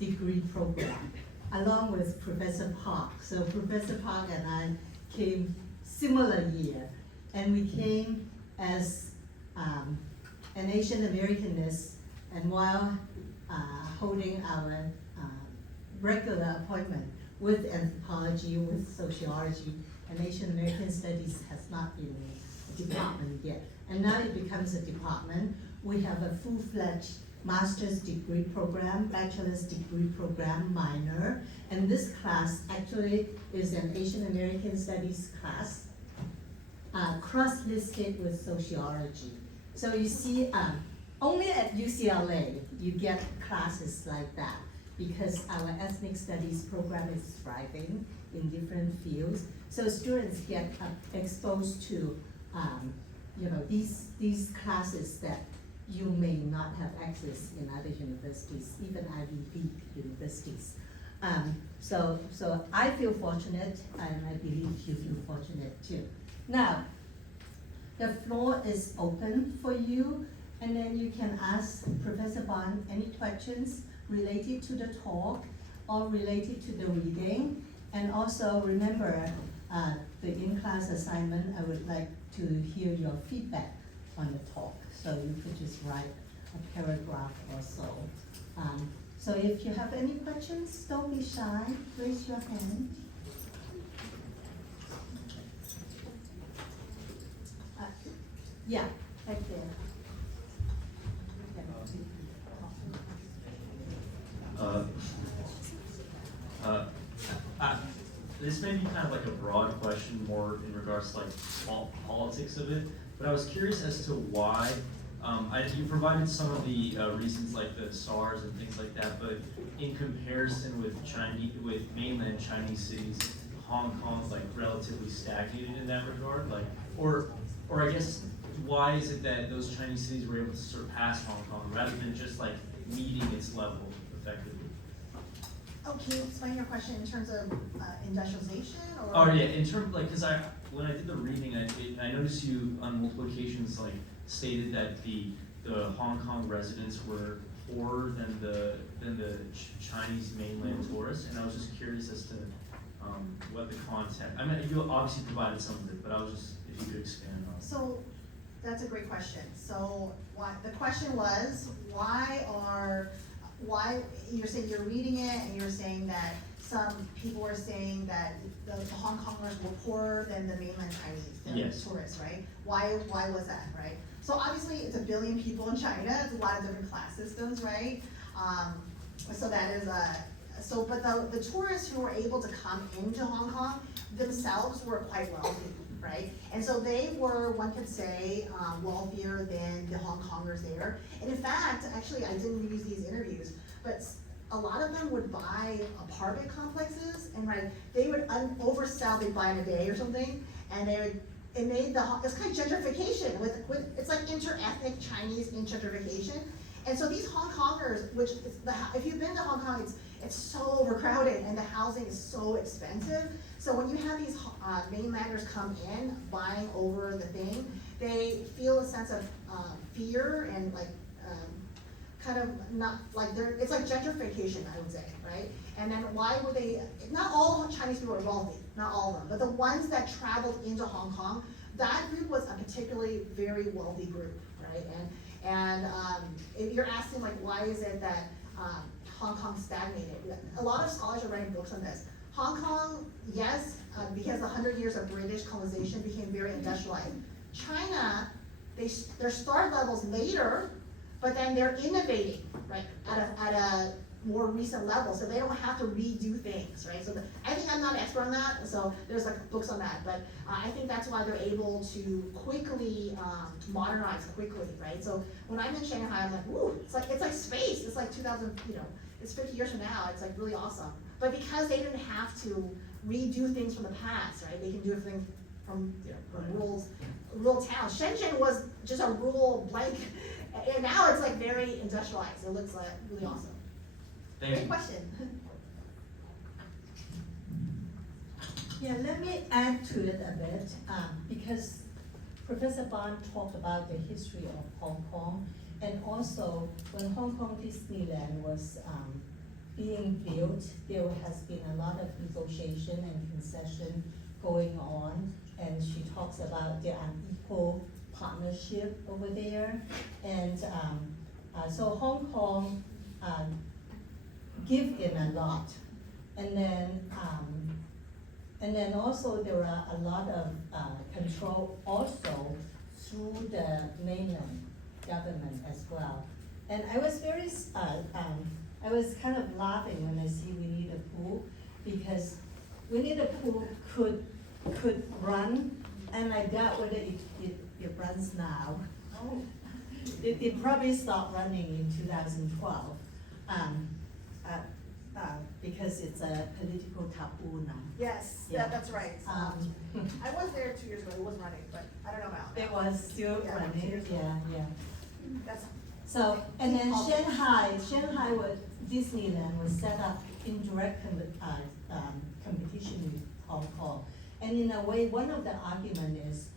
Degree Program, along with Professor Park. So Professor Park and I came similar year, and we came as an Asian Americanist, and while holding our regular appointment with anthropology, with sociology, and Asian American Studies has not been a department yet. And now it becomes a department. We have a full-fledged master's degree program, bachelor's degree program, minor. And this class actually is an Asian American Studies class, cross-listed with sociology. So you see, only at UCLA you get classes like that because our ethnic studies program is thriving in different fields. So students get exposed to these classes that you may not have access in other universities, even Ivy League universities. So I feel fortunate, and I believe you feel fortunate too. Now, the floor is open for you, and then you can ask Professor Bond any questions related to the talk or related to the reading. And also remember, the in-class assignment, I would like to hear your feedback on the talk. So you could just write a paragraph or so. So if you have any questions, don't be shy, raise your hand. Yeah, right there. This may be kind of like a broad question, more in regards to like politics of it, but I was curious as to why, you provided some of the reasons like the SARS and things like that, but in comparison with mainland Chinese cities, Hong Kong's like relatively stagnated in that regard, like, or I guess, why is it that those Chinese cities were able to surpass Hong Kong rather than just like meeting its level effectively? Oh, can you explain your question in terms of industrialization or? Oh yeah, in terms like, cause when I did the reading, I noticed you on multiple occasions like stated that the Hong Kong residents were poorer than the Chinese mainland tourists, and I was just curious as to what the content. I mean, you obviously provided some of it, but I was just, if you could expand on it. So that's a great question. So the question was, why you're saying you're reading it and you're saying that some people are saying that the Hong Kongers were poorer than the mainland Chinese, Yes. tourists, right? Why was that, right? So obviously it's 1 billion people in China. It's a lot of different class systems, right? So that is but the tourists who were able to come into Hong Kong themselves were quite wealthy, right? And so they were, one could say, wealthier than the Hong Kongers there. And in fact, actually, I didn't use these interviews, but a lot of them would buy apartment complexes, and right, they would oversell, they'd buy in a day or something, and it made it's kind of gentrification with it's like inter-ethnic Chinese gentrification. And so these Hong Kongers, which if you've been to Hong Kong, it's so overcrowded and the housing is so expensive. So when you have these mainlanders come in buying over the thing, they feel a sense of fear and like kind of not like it's like gentrification, I would say, right? And then why would they? Not all Chinese people are wealthy, not all of them, but the ones that traveled into Hong Kong, that group was a particularly very wealthy group, right? And if you're asking like why is it that Hong Kong stagnated, a lot of scholars are writing books on this. Hong Kong, yes, because 100 years of British colonization became very industrialized. China, their start level's later, but then they're innovating, right, at a more recent level, so they don't have to redo things, right? So I think I'm not an expert on that, so there's like books on that, but I think that's why they're able to quickly modernize quickly, right? So when I'm in Shanghai, I'm like, ooh, it's like space. It's like 2000, it's 50 years from now. It's like really awesome. But because they didn't have to redo things from the past, right? They can do everything from rural towns. Shenzhen was just a rural blank. And now it's like very industrialized. It looks like really awesome. Great question. Yeah, let me add to it a bit, because Professor Bond talked about the history of Hong Kong, and also when Hong Kong Disneyland was being built, there has been a lot of negotiation and concession going on, and she talks about the unequal partnership over there, and so Hong Kong give in a lot, and then also there are a lot of control also through the mainland government as well. And I was I was kind of laughing when I see Winnie the Pooh, because Winnie the Pooh could run, and I doubt whether it runs now. Oh. It probably stopped running in 2012, because it's a political taboo now. Yes, Yeah. that's right. I was there 2 years ago, it was running, but I don't know about now. It was still Yeah, running, 2 years ago. yeah. That's, So, and then Politics. Shanghai was, Disneyland was set up in direct competition with Hong Kong. And in a way, one of the argument is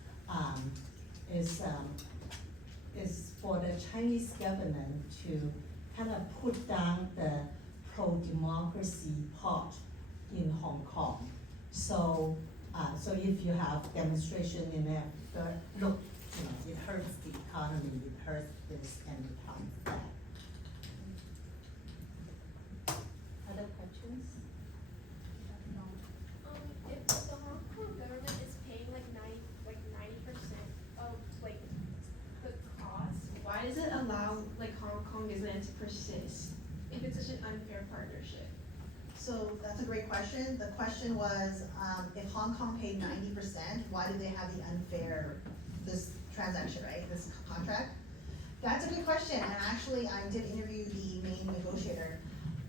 for the Chinese government to kind of put down the pro-democracy part in Hong Kong. So, so if you have demonstration in there, look, you know, it hurts the economy, it hurts this and it harms that. Other questions? If the Hong Kong government is paying like 90% of like the cost, why does it allow like Hong Kong Disneyland to persist if it's such an unfair partnership? so that's a great question. The question was, if Hong Kong paid 90%, why do they have the unfair, this transaction, right, this contract? That's a good question, and actually, I did interview the main negotiator.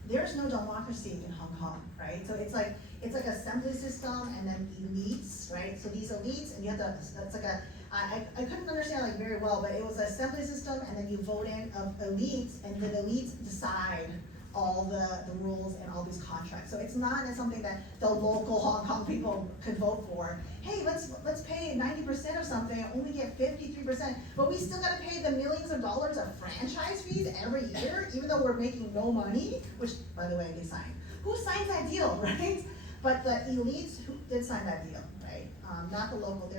There's no democracy in Hong Kong, right? So it's like assembly system and then elites, right? So these elites, and you have to, that's like I couldn't understand like very well, but it was an assembly system, and then you vote in of elites, and then elites decide all the rules and all these contracts. So it's not something that the local Hong Kong people could vote for. Hey, let's pay 90% of something and only get 53%, but we still gotta pay the millions of dollars of franchise fees every year, even though we're making no money, which, by the way, they signed. Who signs that deal, right? But the elites who did sign that deal, right? Not the local.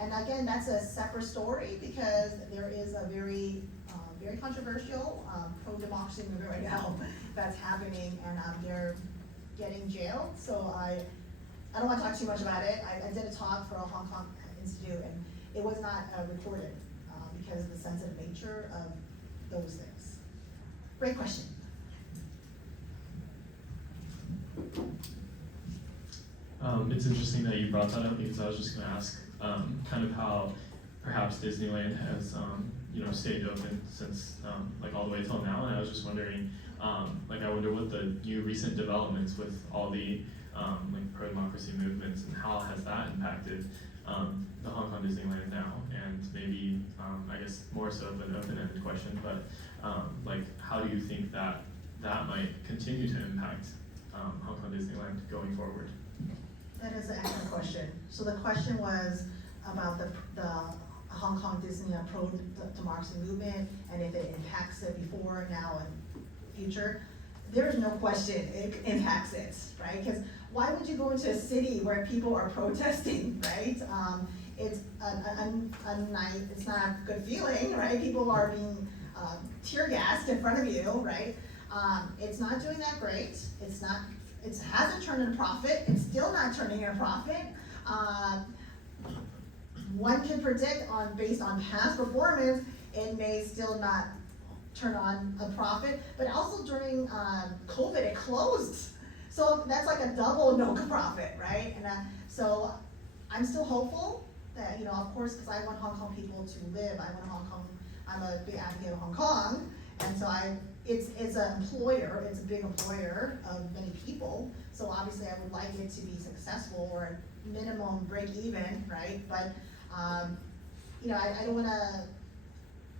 And again, that's a separate story, because there is a very controversial pro-democracy movement right now that's happening, and they're getting jailed. So I don't want to talk too much about it. I did a talk for a Hong Kong Institute, and it was not recorded because of the sensitive nature of those things. Great question. It's interesting that you brought that up, because I was just going to ask kind of how perhaps Disneyland has stayed open since like all the way till now, and I was just wondering, like I wonder what the new recent developments with all the like pro-democracy movements, and how has that impacted the Hong Kong Disneyland now, and maybe I guess more so of an open-ended question, but like how do you think that might continue to impact Hong Kong Disneyland going forward? That is an excellent question. So the question was about the Hong Kong Disneyland pro-democracy movement, and if it impacts it before, now, and future. There's no question it impacts it, right? Because why would you go into a city where people are protesting, right? It's it's not a good feeling, right? People are being tear gassed in front of you, right? It's not doing that great. It hasn't turned in a profit. It's still not turning in a profit. One can predict based on past performance, it may still not turn on a profit, but also during COVID, it closed. So that's like a double no profit, right? And so I'm still hopeful that, of course, because I want Hong Kong people to live. I want Hong Kong, I'm a big advocate of Hong Kong. And so it's an employer, it's a big employer of many people. So obviously I would like it to be successful, or minimum break even, right? But, I don't wanna,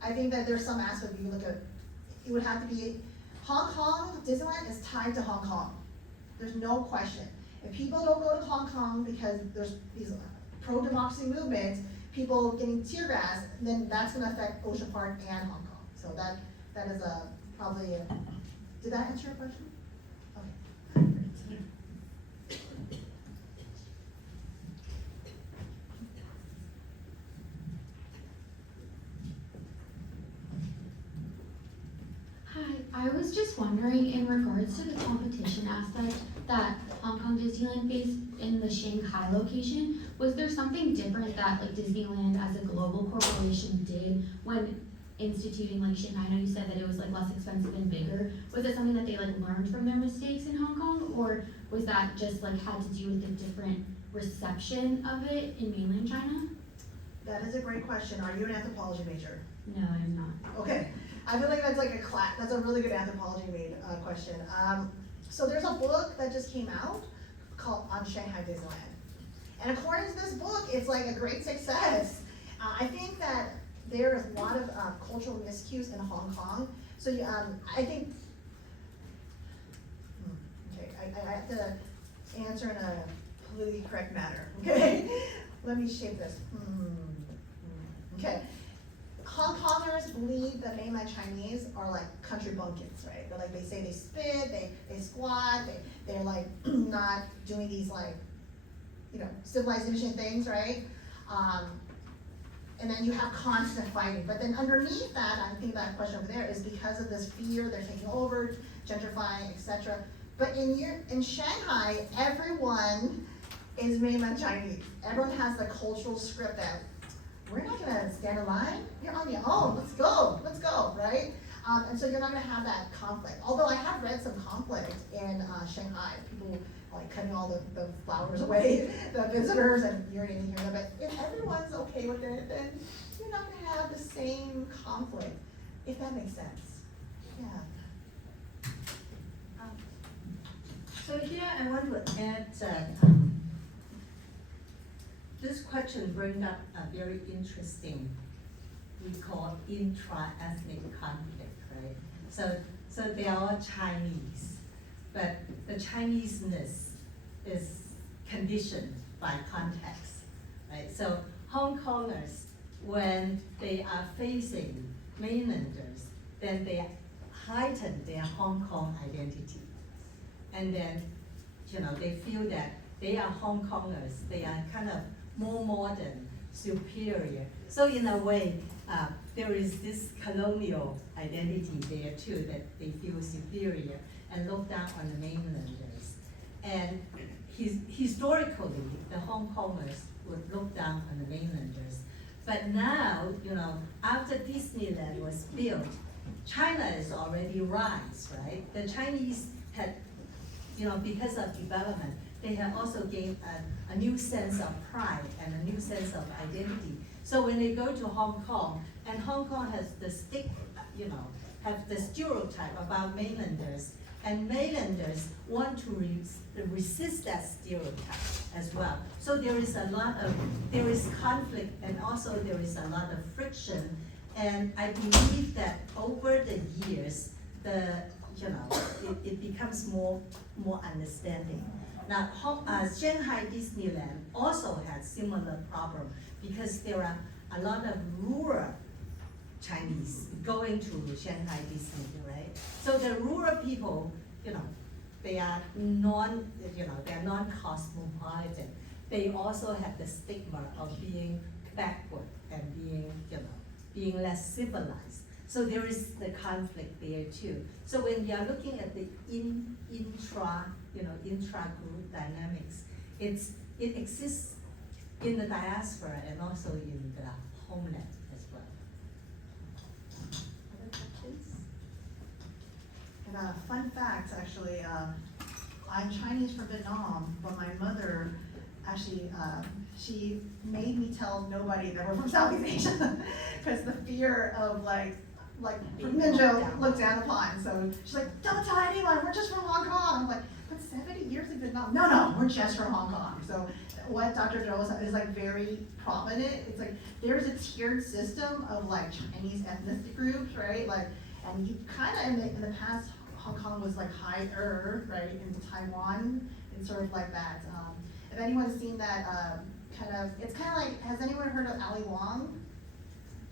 I think that there's some aspect you look at, it would have to be, Hong Kong, Disneyland is tied to Hong Kong. There's no question. If people don't go to Hong Kong because there's these pro-democracy movements, people getting tear gas, then that's gonna affect Ocean Park and Hong Kong. So that is did that answer your question? Okay. Hi, I was just wondering, in regards to the competition aspect that Hong Kong Disneyland faced in the Shanghai location, was there something different that like Disneyland as a global corporation did when instituting like Shanghai? I know you said that it was like less expensive and bigger. Was it something that they like learned from their mistakes in Hong Kong, or was that just like had to do with the different reception of it in mainland China? That is a great question. Are you an anthropology major? No, I'm not. Okay, I feel like that's like a class, that's a really good anthropology question. So there's a book that just came out called On Shanghai Disneyland. And according to this book, it's like a great success. I think that there is a lot of cultural miscues in Hong Kong. So I think, okay, I have to answer in a politically correct manner, okay? Let me shape this. Okay. Hong Kongers believe that mainland Chinese are like country bumpkins, right? They're like, they say they spit, they squat, they're like not doing these like, you know, civilization things, right? And then you have constant fighting. But then underneath that, I think that question over there is because of this fear, they're taking over, gentrifying, etc. But in Shanghai, everyone is mainland Chinese. Everyone has the cultural script that we're not gonna stand in line, you're on your own, let's go, right? And so you're not gonna have that conflict. Although I have read some conflict in Shanghai, people like cutting all the flowers away, the visitors, and you're gonna hear that. But if everyone's okay with it, then you're not gonna have the same conflict, if that makes sense. Yeah. So here I want to add that this question brings up a very interesting, we call intra-ethnic conflict, right? So they are all Chinese, but the Chineseness is conditioned by context, right? So Hong Kongers, when they are facing mainlanders, then they heighten their Hong Kong identity. And then, you know, they feel that they are Hong Kongers, they are kind of more modern, superior. So in a way, there is this colonial identity there too, that they feel superior and look down on the mainlanders. And historically, the Hong Kongers would look down on the mainlanders. But now, you know, after Disneyland was built, China is already rise, right? The Chinese had, you know, because of development, they have also gained a new sense of pride and a new sense of identity. So when they go to Hong Kong, and Hong Kong has the have the stereotype about mainlanders, and mainlanders want to resist that stereotype as well. So there is conflict, and also there is a lot of friction, and I believe that over the years, it becomes more understanding. Now, Shanghai Disneyland also had similar problem because there are a lot of rural Chinese going to Shanghai Disneyland, right? So the rural people, you know, they are non-cosmopolitan. They also have the stigma of being backward and being less civilized. So there is the conflict there too. So when we are looking at the intra-group dynamics, it exists in the diaspora and also in the homeland as well. Other questions? And fun fact, actually, I'm Chinese from Vietnam, but my mother actually, she made me tell nobody that we're from Southeast Asia, because the fear of like Ninja looked down upon. So she's like, don't tell anyone, we're just from Hong Kong. I'm like, but 70 years in Vietnam? No, we're just from Hong Kong. So what Dr. Zhou is like very prominent. It's like, there's a tiered system of like Chinese ethnic groups, right? Like, and you kind of, in the past, Hong Kong was like higher, right? In Taiwan, it's sort of like that. If anyone's seen that it's kind of like, has anyone heard of Ali Wong?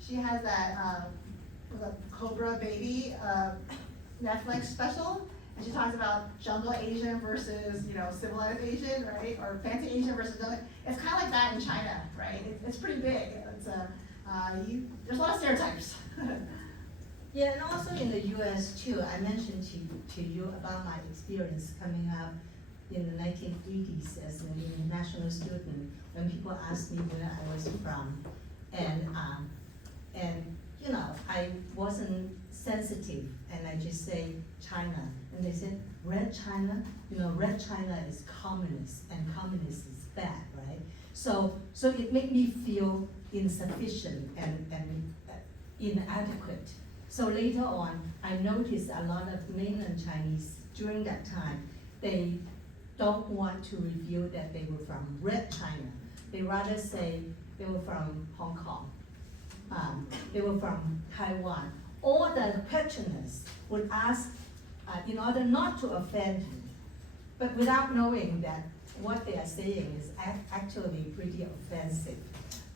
She has that, the Cobra Baby Netflix special, and she talks about jungle Asian versus, civilized Asian, right? Or fancy Asian versus jungle. It's kind of like that in China, right? It's pretty big. It's there's a lot of stereotypes. Yeah, and also in the U.S. too. I mentioned to you about my experience coming up in the 1980s as an international student. When people asked me where I was from, and you know, I wasn't sensitive, and I just say China, and they said, Red China, you know, Red China is communist, and communist is bad, right? So it made me feel insufficient and inadequate. So later on, I noticed a lot of mainland Chinese during that time, they don't want to reveal that they were from Red China. They rather say they were from Hong Kong. They were from Taiwan. All the questioners would ask, in order not to offend me, but without knowing that what they are saying is actually pretty offensive.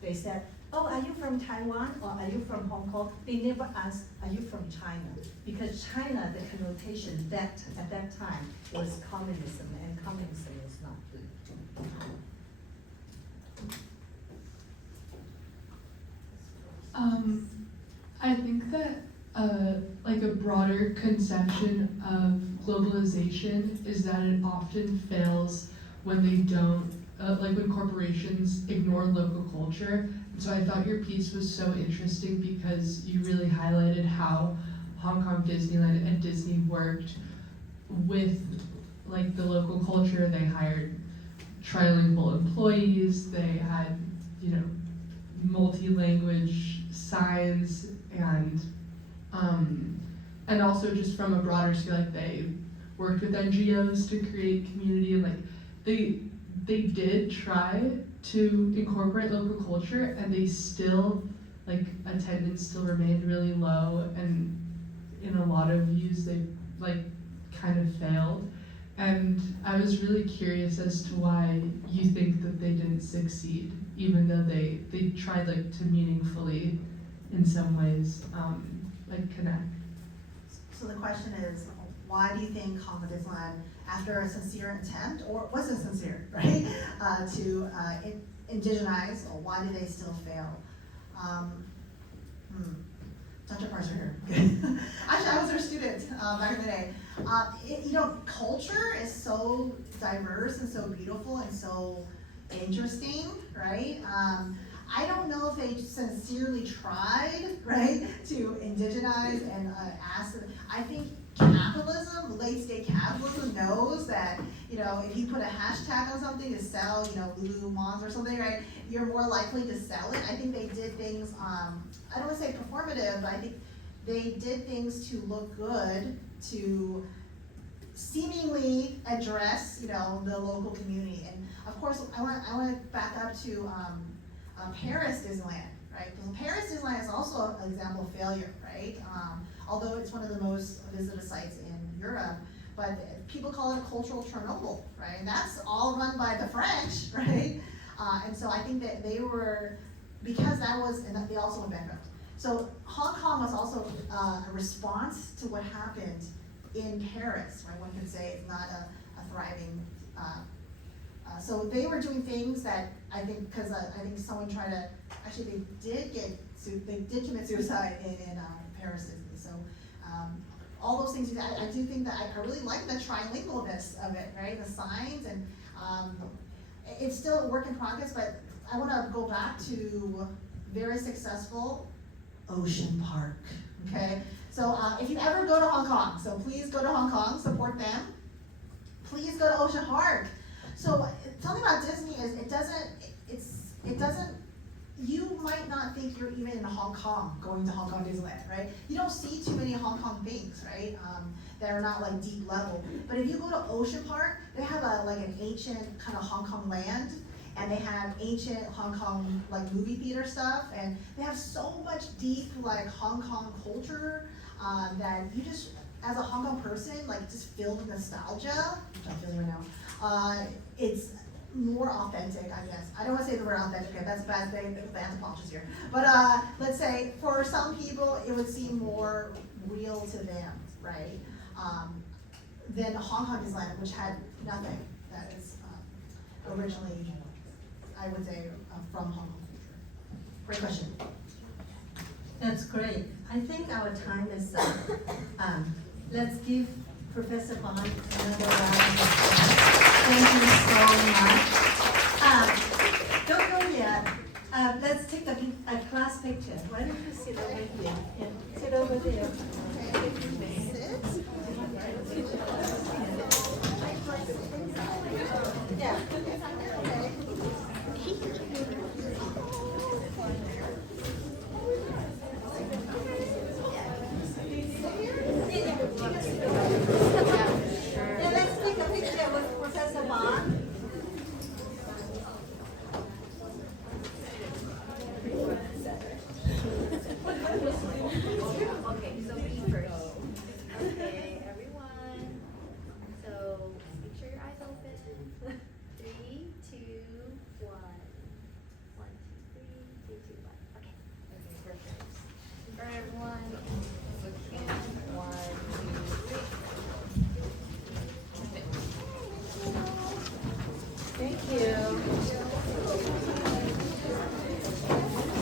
They said, oh, are you from Taiwan or are you from Hong Kong? They never asked, are you from China? Because China, the connotation at that time was communism, and communism was not good. I think that like a broader conception of globalization is that it often fails when they don't, like when corporations ignore local culture. And so I thought your piece was so interesting because you really highlighted how Hong Kong Disneyland and Disney worked with like the local culture. They hired trilingual employees, they had, you know, multi-language signs, and also just from a broader scale, like they worked with NGOs to create community, and like they did try to incorporate local culture, and they still, like, attendance still remained really low, and in a lot of views they like kind of failed. And I was really curious as to why you think that they didn't succeed, even though they tried like to meaningfully, in some ways, like connect. So the question is, why do you think Hong Kong Disneyland, after a sincere attempt, or wasn't sincere, right, to indigenize, or why did they still fail? Dr. Parser here. Actually, I was their student back in the day. You know, culture is so diverse and so beautiful and so interesting, right? I don't know if they sincerely tried, right, to indigenize and ask. I think capitalism, late-stage capitalism, knows that, you know, if you put a hashtag on something to sell, you know, Lululemons or something, right, you're more likely to sell it. I think they did things, I don't want to say performative, but I think they did things to look good, to seemingly address, you know, the local community. And of course, I want to back up to Paris Disneyland, right? Because Paris Disneyland is also an example of failure, right? Although it's one of the most visited sites in Europe, but people call it a cultural Chernobyl, right? And that's all run by the French, right? And so I think that they were, because that was, and they also went bankrupt. So Hong Kong was also a response to what happened in Paris, right? One could say it's not a thriving, so they were doing things that I think, because I think someone tried to, actually they did commit suicide in Paris, Disney. So all those things, I do think that I really like the trilingualness of it, right? The signs, and it's still a work in progress, but I want to go back to very successful Ocean Park, okay? So if you ever go to Hong Kong, so please go to Hong Kong, support them. Please go to Ocean Park. So something about Disney is it doesn't, you might not think you're even in Hong Kong going to Hong Kong Disneyland, right? You don't see too many Hong Kong things, right? That are not like deep level. But if you go to Ocean Park, they have like an ancient kind of Hong Kong land, and they have ancient Hong Kong like movie theater stuff, and they have so much deep like Hong Kong culture that you just, as a Hong Kong person, like just filled with nostalgia, which I'm feeling right now. It's more authentic, I guess. I don't want to say the word authentic, okay, that's a bad thing, the anthropologist here. But let's say for some people, it would seem more real to them, right? Than Hong Kong Disneyland, which had nothing that is originally, I would say, from Hong Kong culture. Great question. That's great. I think our time is up. Let's give Professor Bond another round of applause. Thank you so much. Don't go yet. let's take a class picture. Why don't you sit over here? Yeah, sit over there. Yeah.